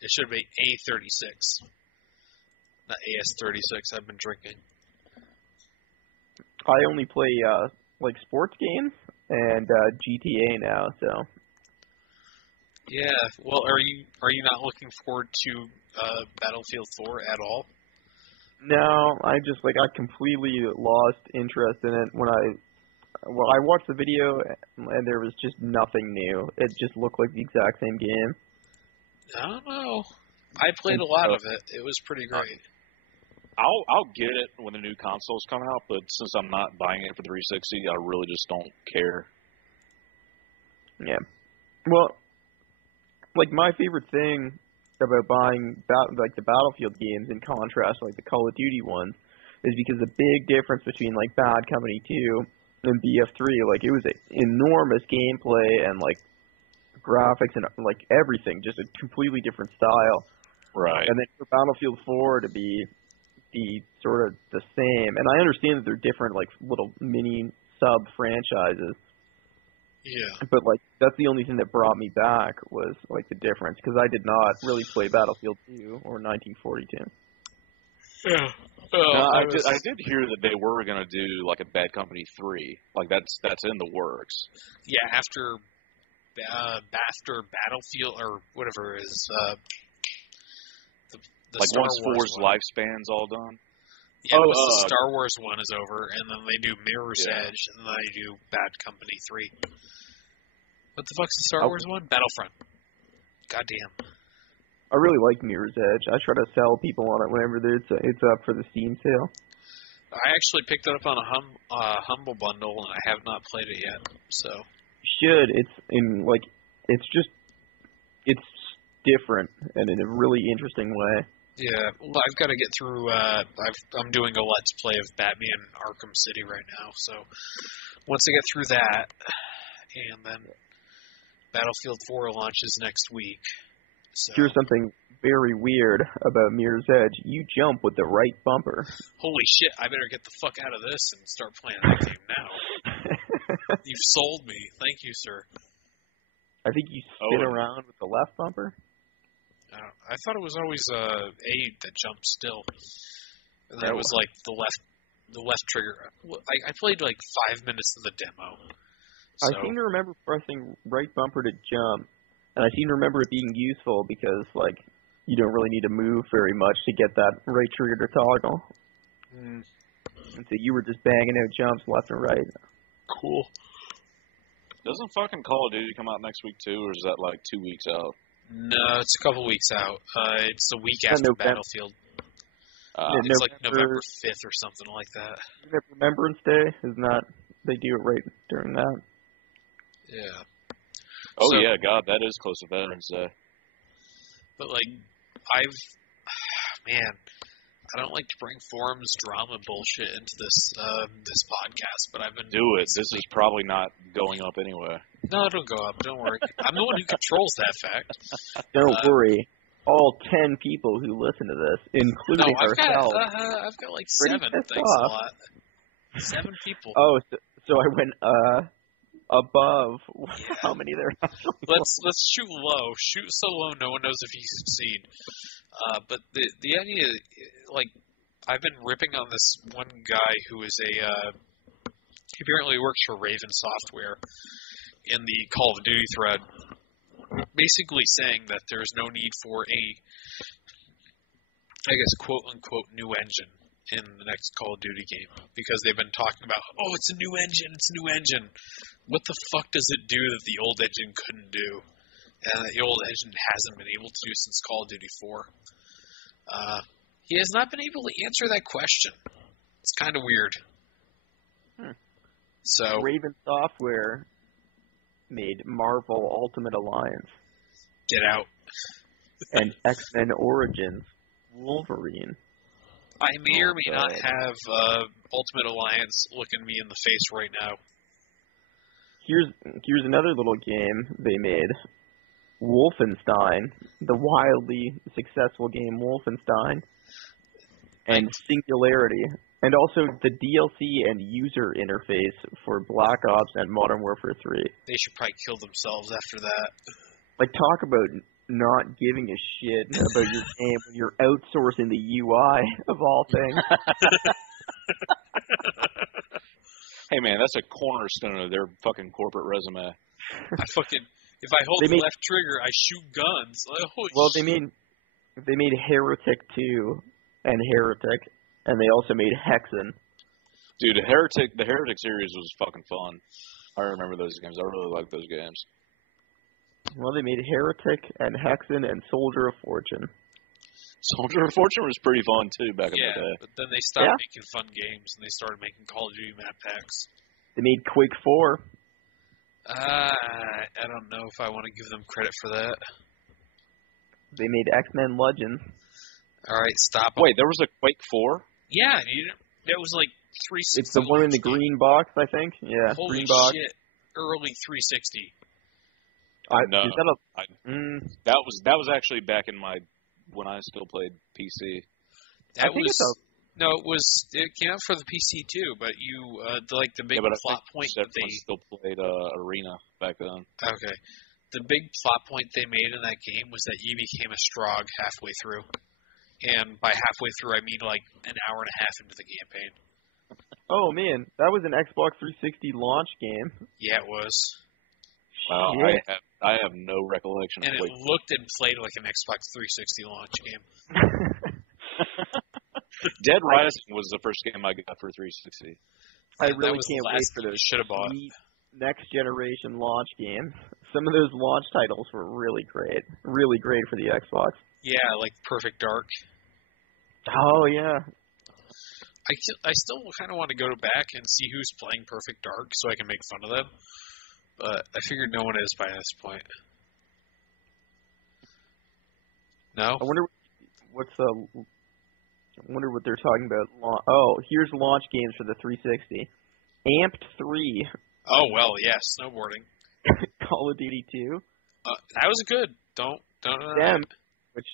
It should be A-36. Not AS-36 I've been drinking. I only play sports games and GTA now, so. Yeah. Well, are you not looking forward to Battlefield 4 at all? No, I completely lost interest in it when I watched the video and there was just nothing new. It just looked like the exact same game. I don't know. I played a lot of it. It was pretty great. I'll get it when the new consoles come out, but since I'm not buying it for 360, I really just don't care. Yeah. Well, like my favorite thing about buying like the Battlefield games in contrast to like the Call of Duty ones is because the big difference between like Bad Company 2 and BF3, like it was an enormous gameplay and like graphics and like everything, just a completely different style. Right. And then for Battlefield 4 to be sort of the same, and I understand that they're different like little mini sub franchises. Yeah. But like that's the only thing that brought me back was like the difference, because I did not really play Battlefield 2 or 1942. Yeah. I did hear that they were gonna do like a Bad Company 3. Like that's in the works. Yeah, after Battlefield or whatever it is, the Like Star once Wars 4's one. lifespan's all done. Yeah, once the Star Wars one is over, and then they do Mirror's Yeah. Edge, and then they do Bad Company 3. What the fuck's the Star Wars one? Battlefront. Goddamn. I really like Mirror's Edge. I try to sell people on it whenever it's up for the Steam sale. I actually picked it up on a Humble Bundle, and I have not played it yet. So You should. It's in like it's different and in a really interesting way. yeah, well, I've got to get through. I'm doing a Let's Play of Batman Arkham City right now. So once I get through that, and then Battlefield 4 launches next week. So Here's something very weird about Mirror's Edge. You jump with the right bumper. holy shit! I better get the fuck out of this and start playing that game now. You've sold me. Thank you, sir. I think you spin around with the left bumper. I thought it was always A that jumped still, and then it was like the left trigger. I played like 5 minutes of the demo. So, I seem to remember pressing right bumper to jump, and I seem to remember it being useful because like you don't really need to move very much to get that right trigger to toggle. And so you were just banging out jumps left and right. cool. Doesn't fucking Call of Duty come out next week too, or is that like 2 weeks out? No, it's a couple weeks out. It's the week after Battlefield. It's like November 5th or something like that. Remembrance Day is not. They do it right during that. Yeah. Oh So- yeah, God, that is close to Veterans Day. But like, man, I don't like to bring forums drama bullshit into this podcast, but I've been Do it. This is probably not going up anyway. No, it'll go up. Don't worry. I'm the one who controls that fact. Don't worry. All 10 people who listen to this, including ourselves. I've got like Pretty 7. pissed Thanks off. a lot. 7 people. Oh, so I went above how many there are. Let's shoot low. Shoot so low no one knows if you succeed. But the idea, like, I've been ripping on this one guy who is he apparently works for Raven Software in the Call of Duty thread, basically saying that there's no need for a, I guess, quote-unquote new engine in the next Call of Duty game, because they've been talking about, oh, it's a new engine, it's a new engine. What the fuck does it do that the old engine couldn't do, and that the old engine hasn't been able to do since Call of Duty 4? He has not been able to answer that question. It's kind of weird. So Raven Software made Marvel Ultimate Alliance get out. and X-Men Origins Wolverine. I may or may not have Ultimate Alliance looking me in the face right now. Here's another little game they made. Wolfenstein, the wildly successful game Wolfenstein, and Singularity, and also the DLC and user interface for Black Ops and Modern Warfare 3. They should probably kill themselves after that. Like, talk about not giving a shit about your game when you're outsourcing the UI of all things. Hey man, that's a cornerstone of their fucking corporate resume. If I hold the left trigger, I shoot guns. Well, they made Heretic 2 and Heretic, and they also made Hexen. Dude, the Heretic series was fucking fun. I remember those games. I really liked those games. Well, they made Heretic and Hexen and Soldier of Fortune. Soldier of Fortune was pretty fun too back in the day. But then they stopped making fun games and they started making Call of Duty map packs. They made Quake 4. I don't know if I want to give them credit for that. They made X-Men Legends. All right, stop. Wait, there was a Quake 4? Yeah, that was like 360. It's the one in the green box, I think. Yeah, Holy green box. shit! Early 360. No, is that that was actually back in when I still played PC. It came out for the PC too, but the big plot point that they still played Arena back then. Okay. The big plot point they made in that game was that you became a Strogg halfway through. And by halfway through, I mean like an hour and a half into the campaign. Oh, man. That was an Xbox 360 launch game. Yeah, it was. Wow, I have no recollection and of it looked and played like an Xbox 360 launch game. Dead Rising was the first game I got for 360. I really can't wait for those next generation launch games. Some of those launch titles were really great. Really great for the Xbox. Yeah, like Perfect Dark. Oh, yeah. I still kind of want to go back and see who's playing Perfect Dark so I can make fun of them. But I figured no one is by this point. No? I wonder what they're talking about. Oh, here's launch games for the 360. Amped 3. Oh, well, yeah, snowboarding. Call of Duty 2. That was good. Don't Them, which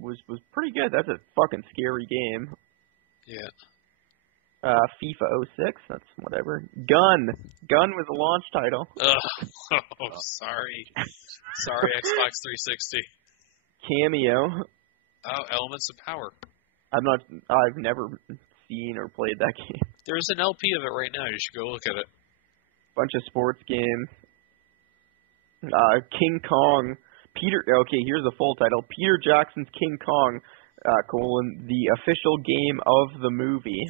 was pretty good. That's a fucking scary game. Yeah. FIFA 06, that's whatever. Gun was a launch title. Oh, sorry. Sorry, Xbox 360. Cameo. Oh, Elements of Power. I've never seen or played that game. There's an LP of it right now. You should go look at it. Bunch of sports games. King Kong. Okay, here's the full title. Peter Jackson's King Kong, the official game of the movie.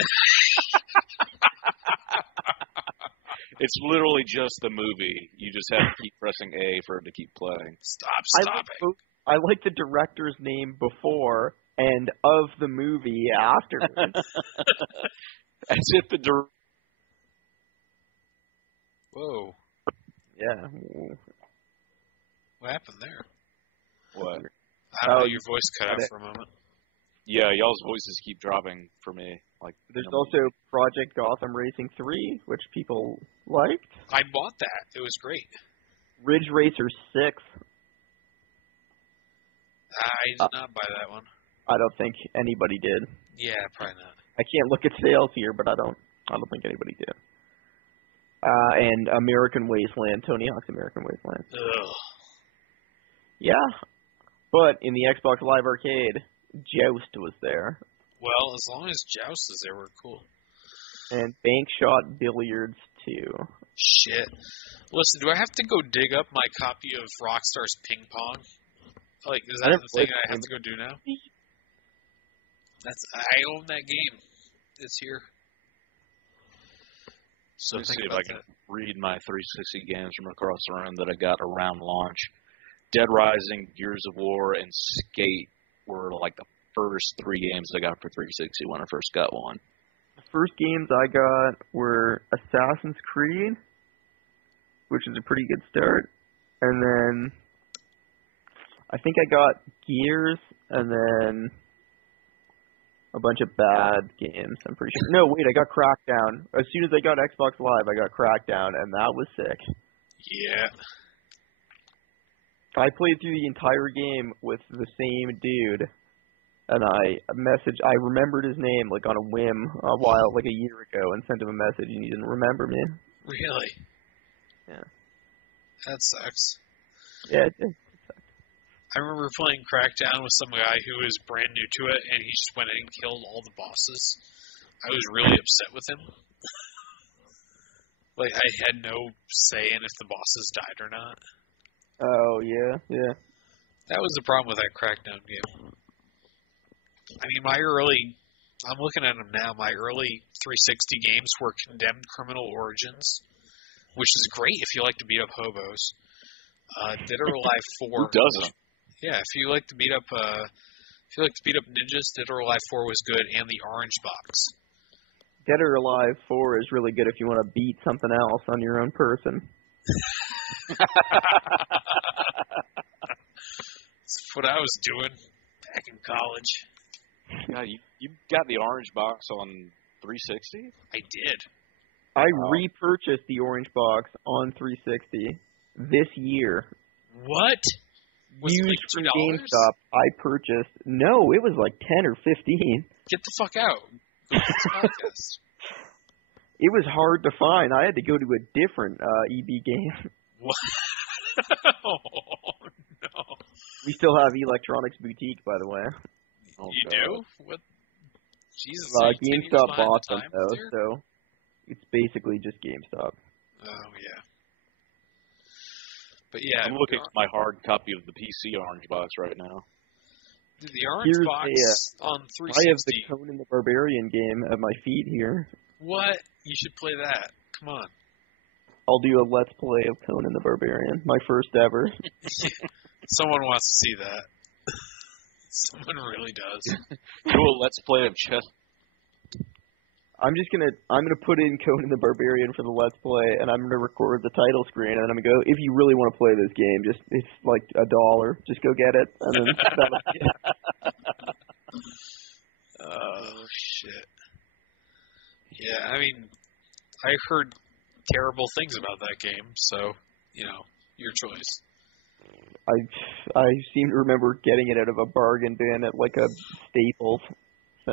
It's literally just the movie. You just have to keep pressing A for it to keep playing. Stop it. I like the director's name before and of the movie afterwards. As if the director... Whoa. Yeah. What happened there? What? I don't know, your voice cut out for a moment. Yeah, y'all's voices keep dropping for me. There's also Project Gotham Racing 3, which people liked. I bought that. It was great. Ridge Racer 6. I did not buy that one. I don't think anybody did. Yeah, probably not. I can't look at sales here, but I don't think anybody did. And American Wasteland, Tony Hawk's American Wasteland. Ugh. Yeah, but in the Xbox Live Arcade, Joust was there. Well, as long as Joust is there, we're cool. And Bank Shot Billiards 2. Shit. Listen, do I have to go dig up my copy of Rockstar's Ping Pong? Is that the thing I have to go do now? I own that game. It's here. So let's see if I can read my 360 games from across the room that I got around launch. Dead Rising, Gears of War, and Skate were like the first 3 games I got for 360 when I first got one. The first games I got were Assassin's Creed, which is a pretty good start. And then I think I got Gears, and then a bunch of bad games, I'm pretty sure. No, wait, I got Crackdown. As soon as I got Xbox Live, I got Crackdown, and that was sick. Yeah. I played through the entire game with the same dude, and I remembered his name, on a whim, a year ago, and sent him a message, and he didn't remember me. Really? Yeah. That sucks. Yeah, it did. I remember playing Crackdown with some guy who was brand new to it, and he just went in and killed all the bosses. I was really upset with him. I had no say in if the bosses died or not. Oh, yeah. That was the problem with that Crackdown game. I mean, I'm looking at them now, my early 360 games were Condemned Criminal Origins, which is great if you like to beat up hobos. Dead or Alive 4. Who doesn't? Yeah, if you like to beat up feel like Speed Up Ninjas, Dead or Alive 4 was good, and the Orange Box. Dead or Alive 4 is really good if you want to beat something else on your own person. That's what I was doing back in college. Yeah, you got the Orange Box on 360? I did. I repurchased the Orange Box on 360 this year. What? Was it Used from like $2? GameStop. I purchased. No, it was like 10 or 15. Get the fuck out. This podcast. It was hard to find. I had to go to a different EB game. What? Oh, no. We still have Electronics Boutique, by the way. Oh, You God. do? What? Jesus. are you 10 years GameStop behind bought the them, times though, here? so it's basically just GameStop. Oh, yeah. But yeah. I'm looking at my hard copy of the PC Orange Box right now. Dude, the Orange Here's Box on I 360. have the Conan the Barbarian game at my feet here. What? You should play that. Come on. I'll do a Let's Play of Conan the Barbarian, my first ever. Someone wants to see that. Someone really does. Do a Let's Play of chess. I'm gonna put in Conan the Barbarian for the Let's Play, and I'm gonna record the title screen, and then I'm gonna go, if you really want to play this game, it's like $1, just go get it, and then that'll be it. Oh, shit. Yeah, I mean, I heard terrible things about that game, so, your choice. I seem to remember getting it out of a bargain bin at like a Staples, so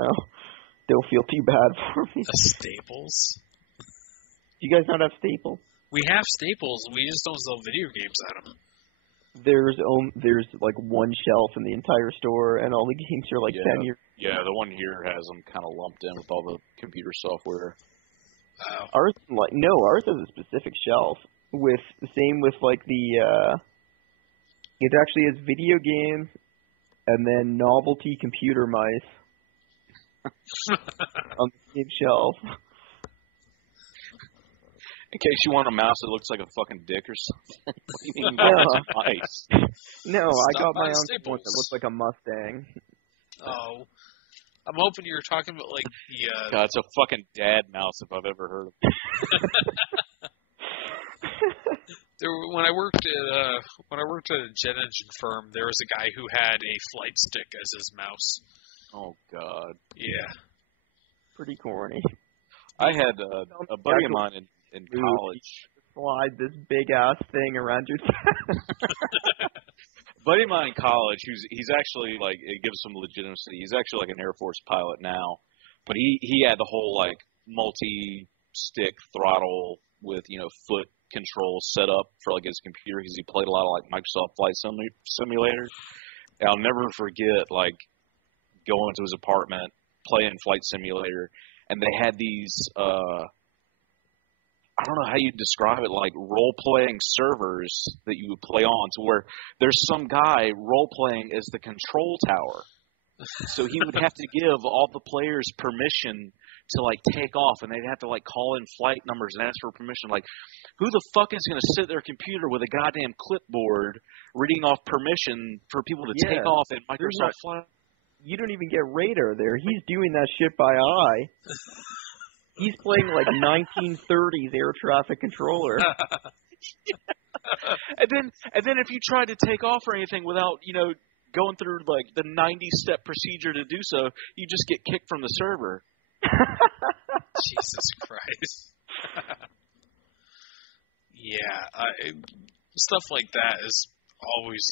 don't feel too bad for me. A Staples? Do you guys not have Staples? We have Staples, we just don't sell video games at them. There's like one shelf in the entire store, and all the games are like 10 years. Yeah, the one here has them kind of lumped in with all the computer software. Oh. Ours has a specific shelf with the same with like the it actually has video games and then novelty computer mice on the same shelf. In case you want a mouse that looks like a fucking dick or something. What do you mean nice? No, I Stop got by my own Staples. one that looks like a Mustang. Oh. I'm hoping you were talking about, like, the, God, it's a fucking dad mouse if I've ever heard of it. when I worked at a jet engine firm, there was a guy who had a flight stick as his mouse. Oh, God. Yeah. Pretty corny. I had a buddy of mine in college. Slide this big ass thing around your chest. Buddy of mine in college, he's actually like, it gives some legitimacy. He's actually like an Air Force pilot now, but he had the whole like multi-stick throttle with foot control set up for like his computer because he played a lot of like Microsoft Flight Simulator. And I'll never forget like going to his apartment playing Flight Simulator, and they had these I don't know how you'd describe it, like role-playing servers that you would play on, to where there's some guy role-playing as the control tower. So he would have to give all the players permission to, like, take off, and they'd have to, like, call in flight numbers and ask for permission. Like, who the fuck is going to sit at their computer with a goddamn clipboard reading off permission for people to take off in Microsoft Flight? You don't even get radar there. He's doing that shit by eye. He's playing like 1930s air traffic controller. And then if you try to take off or anything without, going through like the 90-step procedure to do so, you just get kicked from the server. Jesus Christ. Yeah, stuff like that has always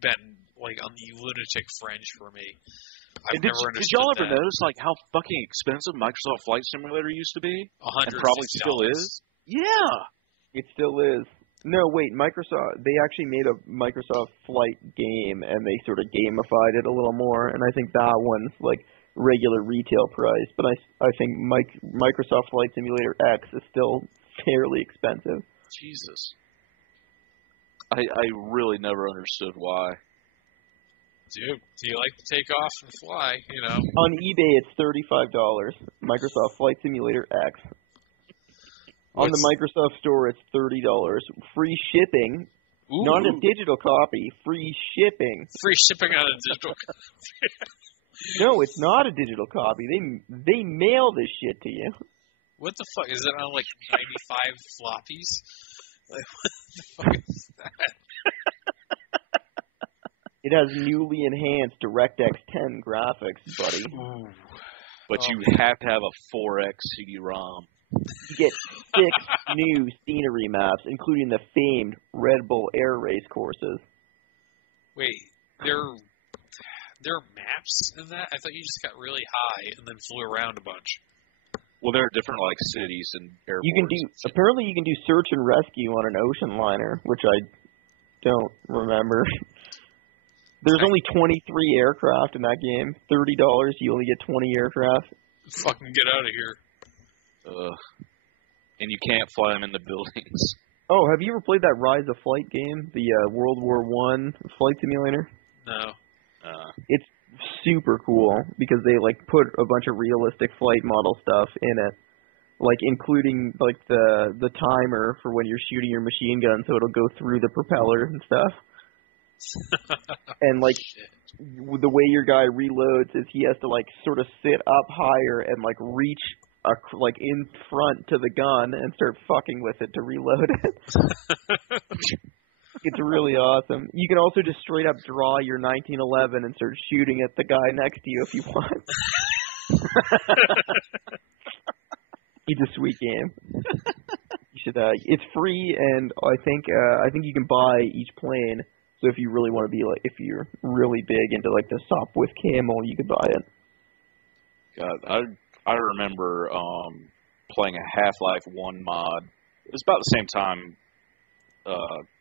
been like on the lunatic fringe for me. Did y'all ever notice like how fucking expensive Microsoft Flight Simulator used to be? $150. And probably still is? Yeah. It still is. No, wait, Microsoft, they actually made a Microsoft Flight game, and they sort of gamified it a little more, and I think that one's like regular retail price, but I think Microsoft Flight Simulator X is still fairly expensive. Jesus. I really never understood why. Dude, do you like to take off and fly, On eBay, it's $35, Microsoft Flight Simulator X. On the Microsoft Store, it's $30. Free shipping Ooh. Not a digital copy. Free shipping. Free shipping on a digital copy. No, it's not a digital copy. They mail this shit to you. What the fuck? Is it on, like, 95 floppies? Like, what the fuck is that? It has newly enhanced DirectX 10 graphics, buddy. Ooh. But you have to have a 4X CD-ROM. You get 6 new scenery maps, including the famed Red Bull Air Race courses. Wait, there are maps in that? I thought you just got really high and then flew around a bunch. Well, there are different, like, cities and airports. Apparently you can do search and rescue on an ocean liner, which I don't remember. There's only 23 aircraft in that game. $30, you only get 20 aircraft. Fucking get out of here. And you can't fly them in the buildings. Oh, have you ever played that Rise of Flight game? The World War I flight simulator? No. It's super cool because they like put a bunch of realistic flight model stuff in it. Like including like the timer for when you're shooting your machine gun so it'll go through the propeller and stuff. And like the way your guy reloads is he has to like sort of sit up higher and like reach like in front to the gun and start fucking with it to reload it. It's really awesome. You can also just straight up draw your 1911 and start shooting at the guy next to you if you want. It's a sweet game. You should. It's free, and I think you can buy each plane. So if you really want to be like, if you're really big into like the SOP with camel, you could buy it. God, I remember playing a Half-Life 1 mod. It was about the same time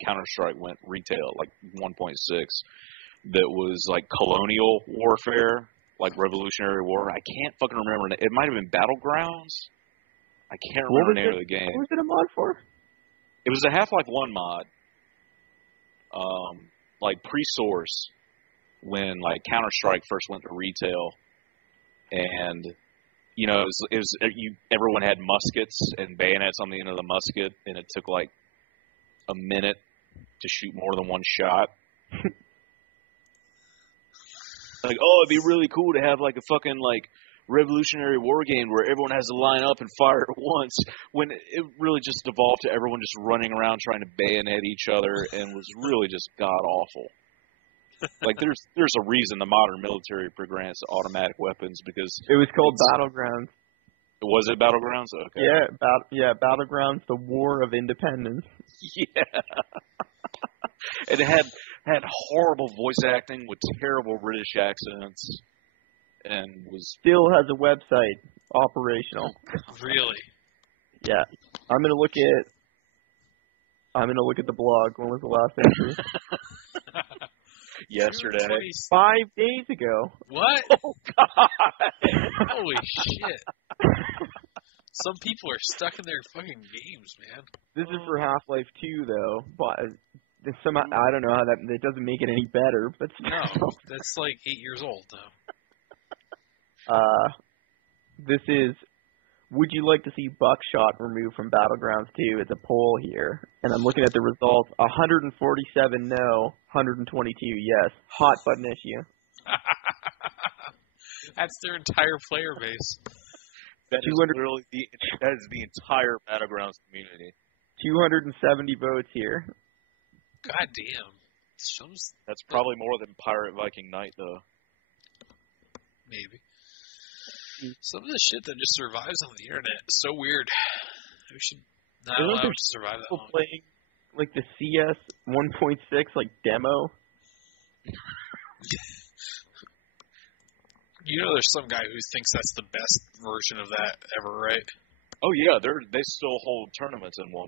Counter-Strike went retail, like 1.6. That was like colonial warfare, like Revolutionary War. I can't fucking remember. It might have been Battlegrounds. I can't remember the name of the game. What was it a mod for? It was a Half-Life 1 mod. Like pre-source when like Counter-Strike first went to retail, and you know everyone had muskets and bayonets on the end of the musket, and it took like a minute to shoot more than one shot. Like, oh, it'd be really cool to have like a fucking like Revolutionary War game where everyone has to line up and fire at once, when it really just devolved to everyone just running around trying to bayonet each other and was really just god-awful. Like, there's a reason the modern military programs automatic weapons, because... It was called Battlegrounds. Was it Battlegrounds? Okay. Yeah, Battlegrounds, the War of Independence. Yeah. And it had horrible voice acting with terrible British accents. And was still has a website operational. Really? Yeah. I'm gonna look at the blog. When was the last entry? Yesterday. 5 days ago. What? Oh God! Holy shit! Some people are stuck in their fucking games, man. This is for Half-Life 2, though. But somehow I don't know how that doesn't make it any better. But no, that's like 8 years old now. This is, would you like to see buckshot removed from Battlegrounds 2? It's a poll here. And I'm looking at the results. 147 no, 122 yes. Hot button issue. That's their entire player base. That is literally the entire Battlegrounds community. 270 votes here. God damn. That's probably more than Pirate Viking Knight, though. Maybe. Some of the shit that just survives on the internet is so weird. We should not allow it to survive that long. Playing like the CS 1.6 like demo. You know, there's some guy who thinks that's the best version of that ever, right? Oh yeah, they still hold tournaments in 1.6.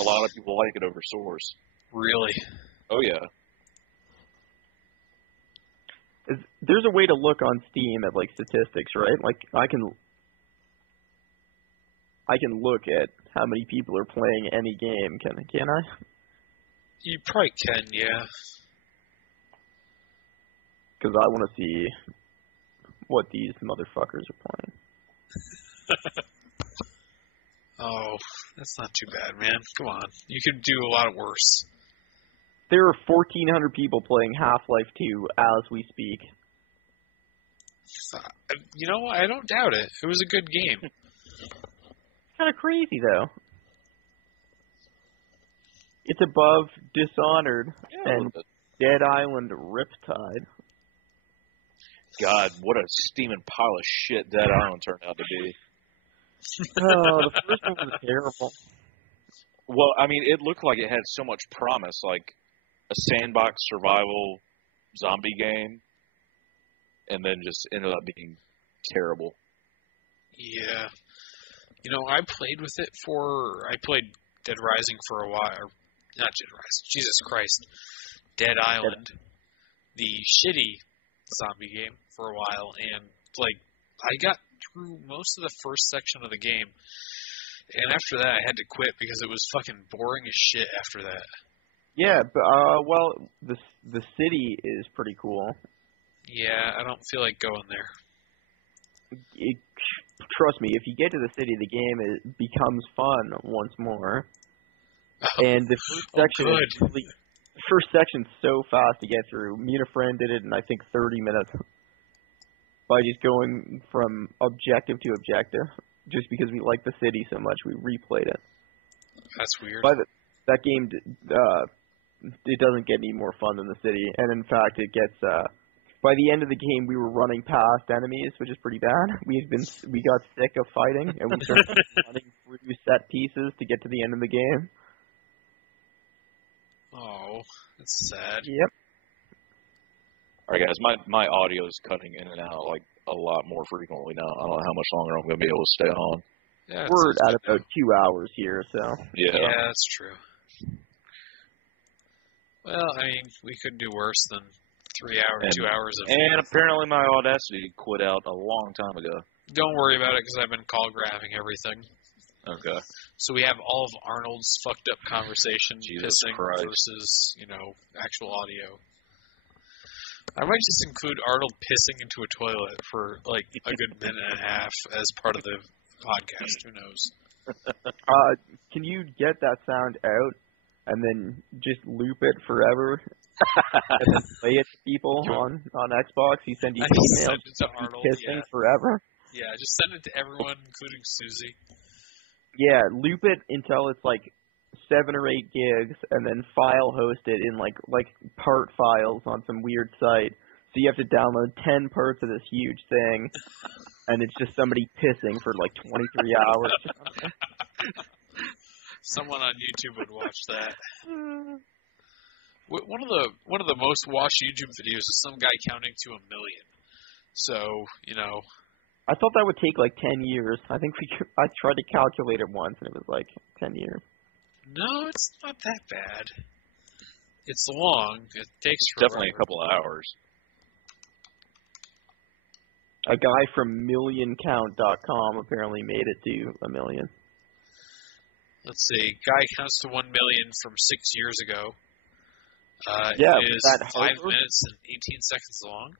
A lot of people like it over Source. Really? Oh yeah. There's a way to look on Steam at like statistics, right? Like I can look at how many people are playing any game. Can I? You probably can, yeah. Because I want to see what these motherfuckers are playing. Oh, that's not too bad, man. Come on. You could do a lot worse. There are 1,400 people playing Half-Life 2 as we speak. You know, I don't doubt it. It was a good game. Kind of crazy, though. It's above Dishonored and Dead Island Riptide. God, what a steaming pile of shit Dead Island turned out to be. Oh, the first one was terrible. Well, I mean, it looked like it had so much promise, like a sandbox survival zombie game, and then just ended up being terrible. Yeah. You know, I played Dead Rising for a while. Or not Dead Rising. Jesus Christ. Dead Island. The shitty zombie game for a while, and, like, I got through most of the first section of the game, and after that I had to quit because it was fucking boring as shit after that. Yeah, but, well, the city is pretty cool. Yeah, I don't feel like going there. Trust me, if you get to the city, the game becomes fun once more. And the first section is really, the first section's so fast to get through. Me and a friend did it in, I think, 30 minutes. By just going from objective to objective. Just because we like the city so much, we replayed it. That's weird. That game, it doesn't get any more fun than the city. And in fact, it gets, by the end of the game, we were running past enemies, which is pretty bad. We got sick of fighting, and we started running through set pieces to get to the end of the game. Oh, that's sad. Yep. All right, guys, my audio is cutting in and out like a lot more frequently now. I don't know how much longer I'm going to be able to stay on. Yeah, we're at about 2 hours here, so. Yeah, that's true. Well, I mean, we could do worse than 2 hours of. And apparently my Audacity quit out a long time ago. Don't worry about it, because I've been call grabbing everything. Okay. So we have all of Arnold's fucked up conversation pissing Christ. versus, actual audio. I might just include Arnold pissing into a toilet for, like, a good minute and a half as part of the podcast. Who knows? Can you get that sound out and then just loop it forever and then play it to people on Xbox? He send you emails send it to Arnold, pissing forever? Yeah, just send it to everyone, including Susie. Yeah, loop it until it's like 7 or 8 gigs, and then file host it in like part files on some weird site. So you have to download 10 parts of this huge thing, and it's just somebody pissing for like 23 hours or something. Someone on YouTube would watch that. One of the most watched YouTube videos is some guy counting to 1 million. So, I thought that would take like 10 years. I think I tried to calculate it once, and it was like 10 years. No, it's not that bad. It's long. It takes definitely a couple of hours. A guy from millioncount.com apparently made it to 1 million. Let's see. Guy counts to 1 million from 6 years ago. Yeah, it is that 5 Harper? minutes and 18 seconds long.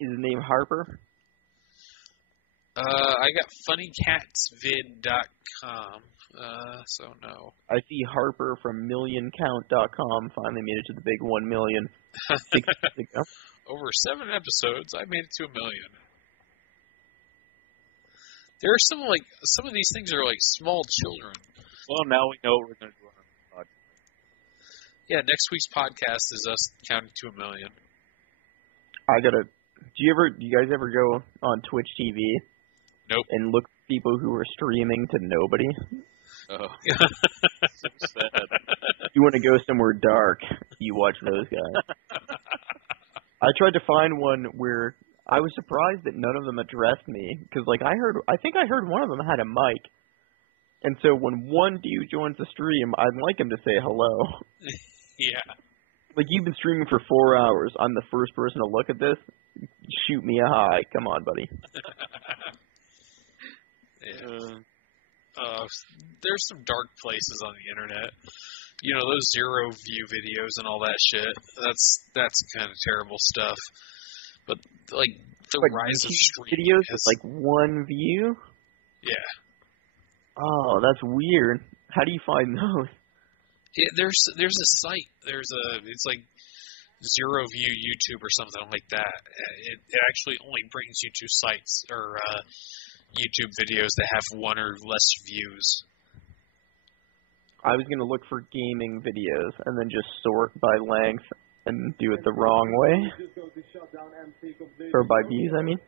Is his name Harper? I got funnycatsvid.com. So no. I see Harper from millioncount.com finally made it to the big 1 million. 6 years ago. Over 7 episodes, I made it to 1 million. There are some of these things are like small children. Well, now we know what we're going to do on our podcast. Yeah, next week's podcast is us counting to 1 million. Do you guys ever go on Twitch TV? Nope. And look at people who are streaming to nobody? Oh. Sad. You want to go somewhere dark, you watch those guys. I tried to find one where I was surprised that none of them addressed me, because I think I heard one of them had a mic. And so when one dude joins the stream, I'd like him to say hello. Yeah. Like, you've been streaming for 4 hours. I'm the first person to look at this. Shoot me a hi. Come on, buddy. Yeah. There's some dark places on the internet. Those zero view videos and all that shit. That's kind of terrible stuff. But like the rise of streaming videos with like 1 view. Yeah. Oh, that's weird. How do you find those? There's a site. It's like Zero View YouTube or something like that. It actually only brings you to sites or YouTube videos that have one or less views. I was gonna look for gaming videos and then just sort by length and do it the wrong way. Or by views, I mean.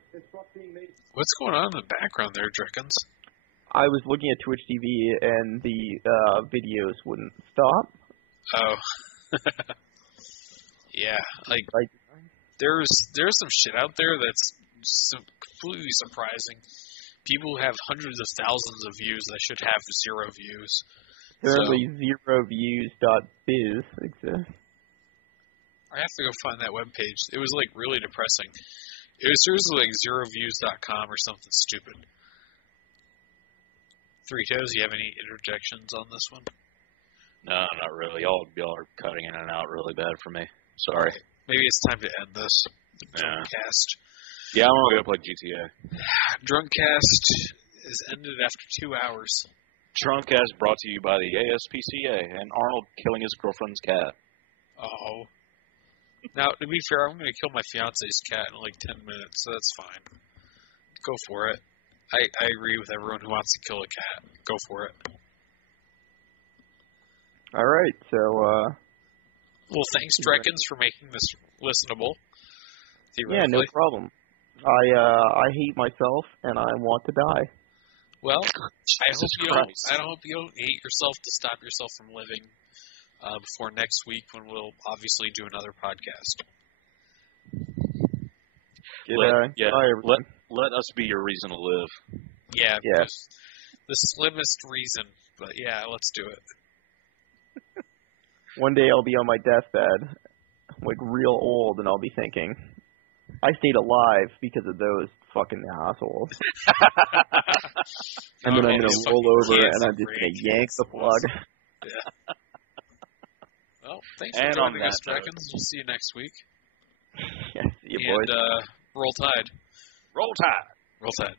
What's going on in the background there, Drekins? I was looking at Twitch TV and the videos wouldn't stop. Oh. Yeah, there's some shit out there that's completely surprising. People who have hundreds of thousands of views that should have 0 views. Apparently, zeroviews.biz exists. I have to go find that webpage. It was like really depressing. It was seriously like zeroviews.com or something stupid. Threetos, you have any interjections on this one? No, not really. Y'all are cutting in and out really bad for me. Sorry. Maybe it's time to end this. Drunkcast. Yeah, I'm gonna go play GTA. Drunkcast is ended after 2 hours. Drunkcast brought to you by the ASPCA and Arnold killing his girlfriend's cat. Oh. Now, to be fair, I'm going to kill my fiance's cat in like 10 minutes, so that's fine. Go for it. I agree with everyone who wants to kill a cat. Go for it. All right, so well, thanks, Drekins, for making this listenable. Yeah, no problem. I hate myself and I want to die. Well, I hope you don't hate yourself to stop yourself from living before next week when we'll obviously do another podcast. Let us be your reason to live. Yeah, the slimmest reason, but yeah, let's do it. One day I'll be on my deathbed, like real old, and I'll be thinking, I stayed alive because of those fucking assholes. And then I'm going to roll over and I'm just going to yank the plug. Yeah. Well, thanks for joining us, Drekins. We'll see you next week. Yeah, see you, boys. And roll tide. Roll tide. Roll tide.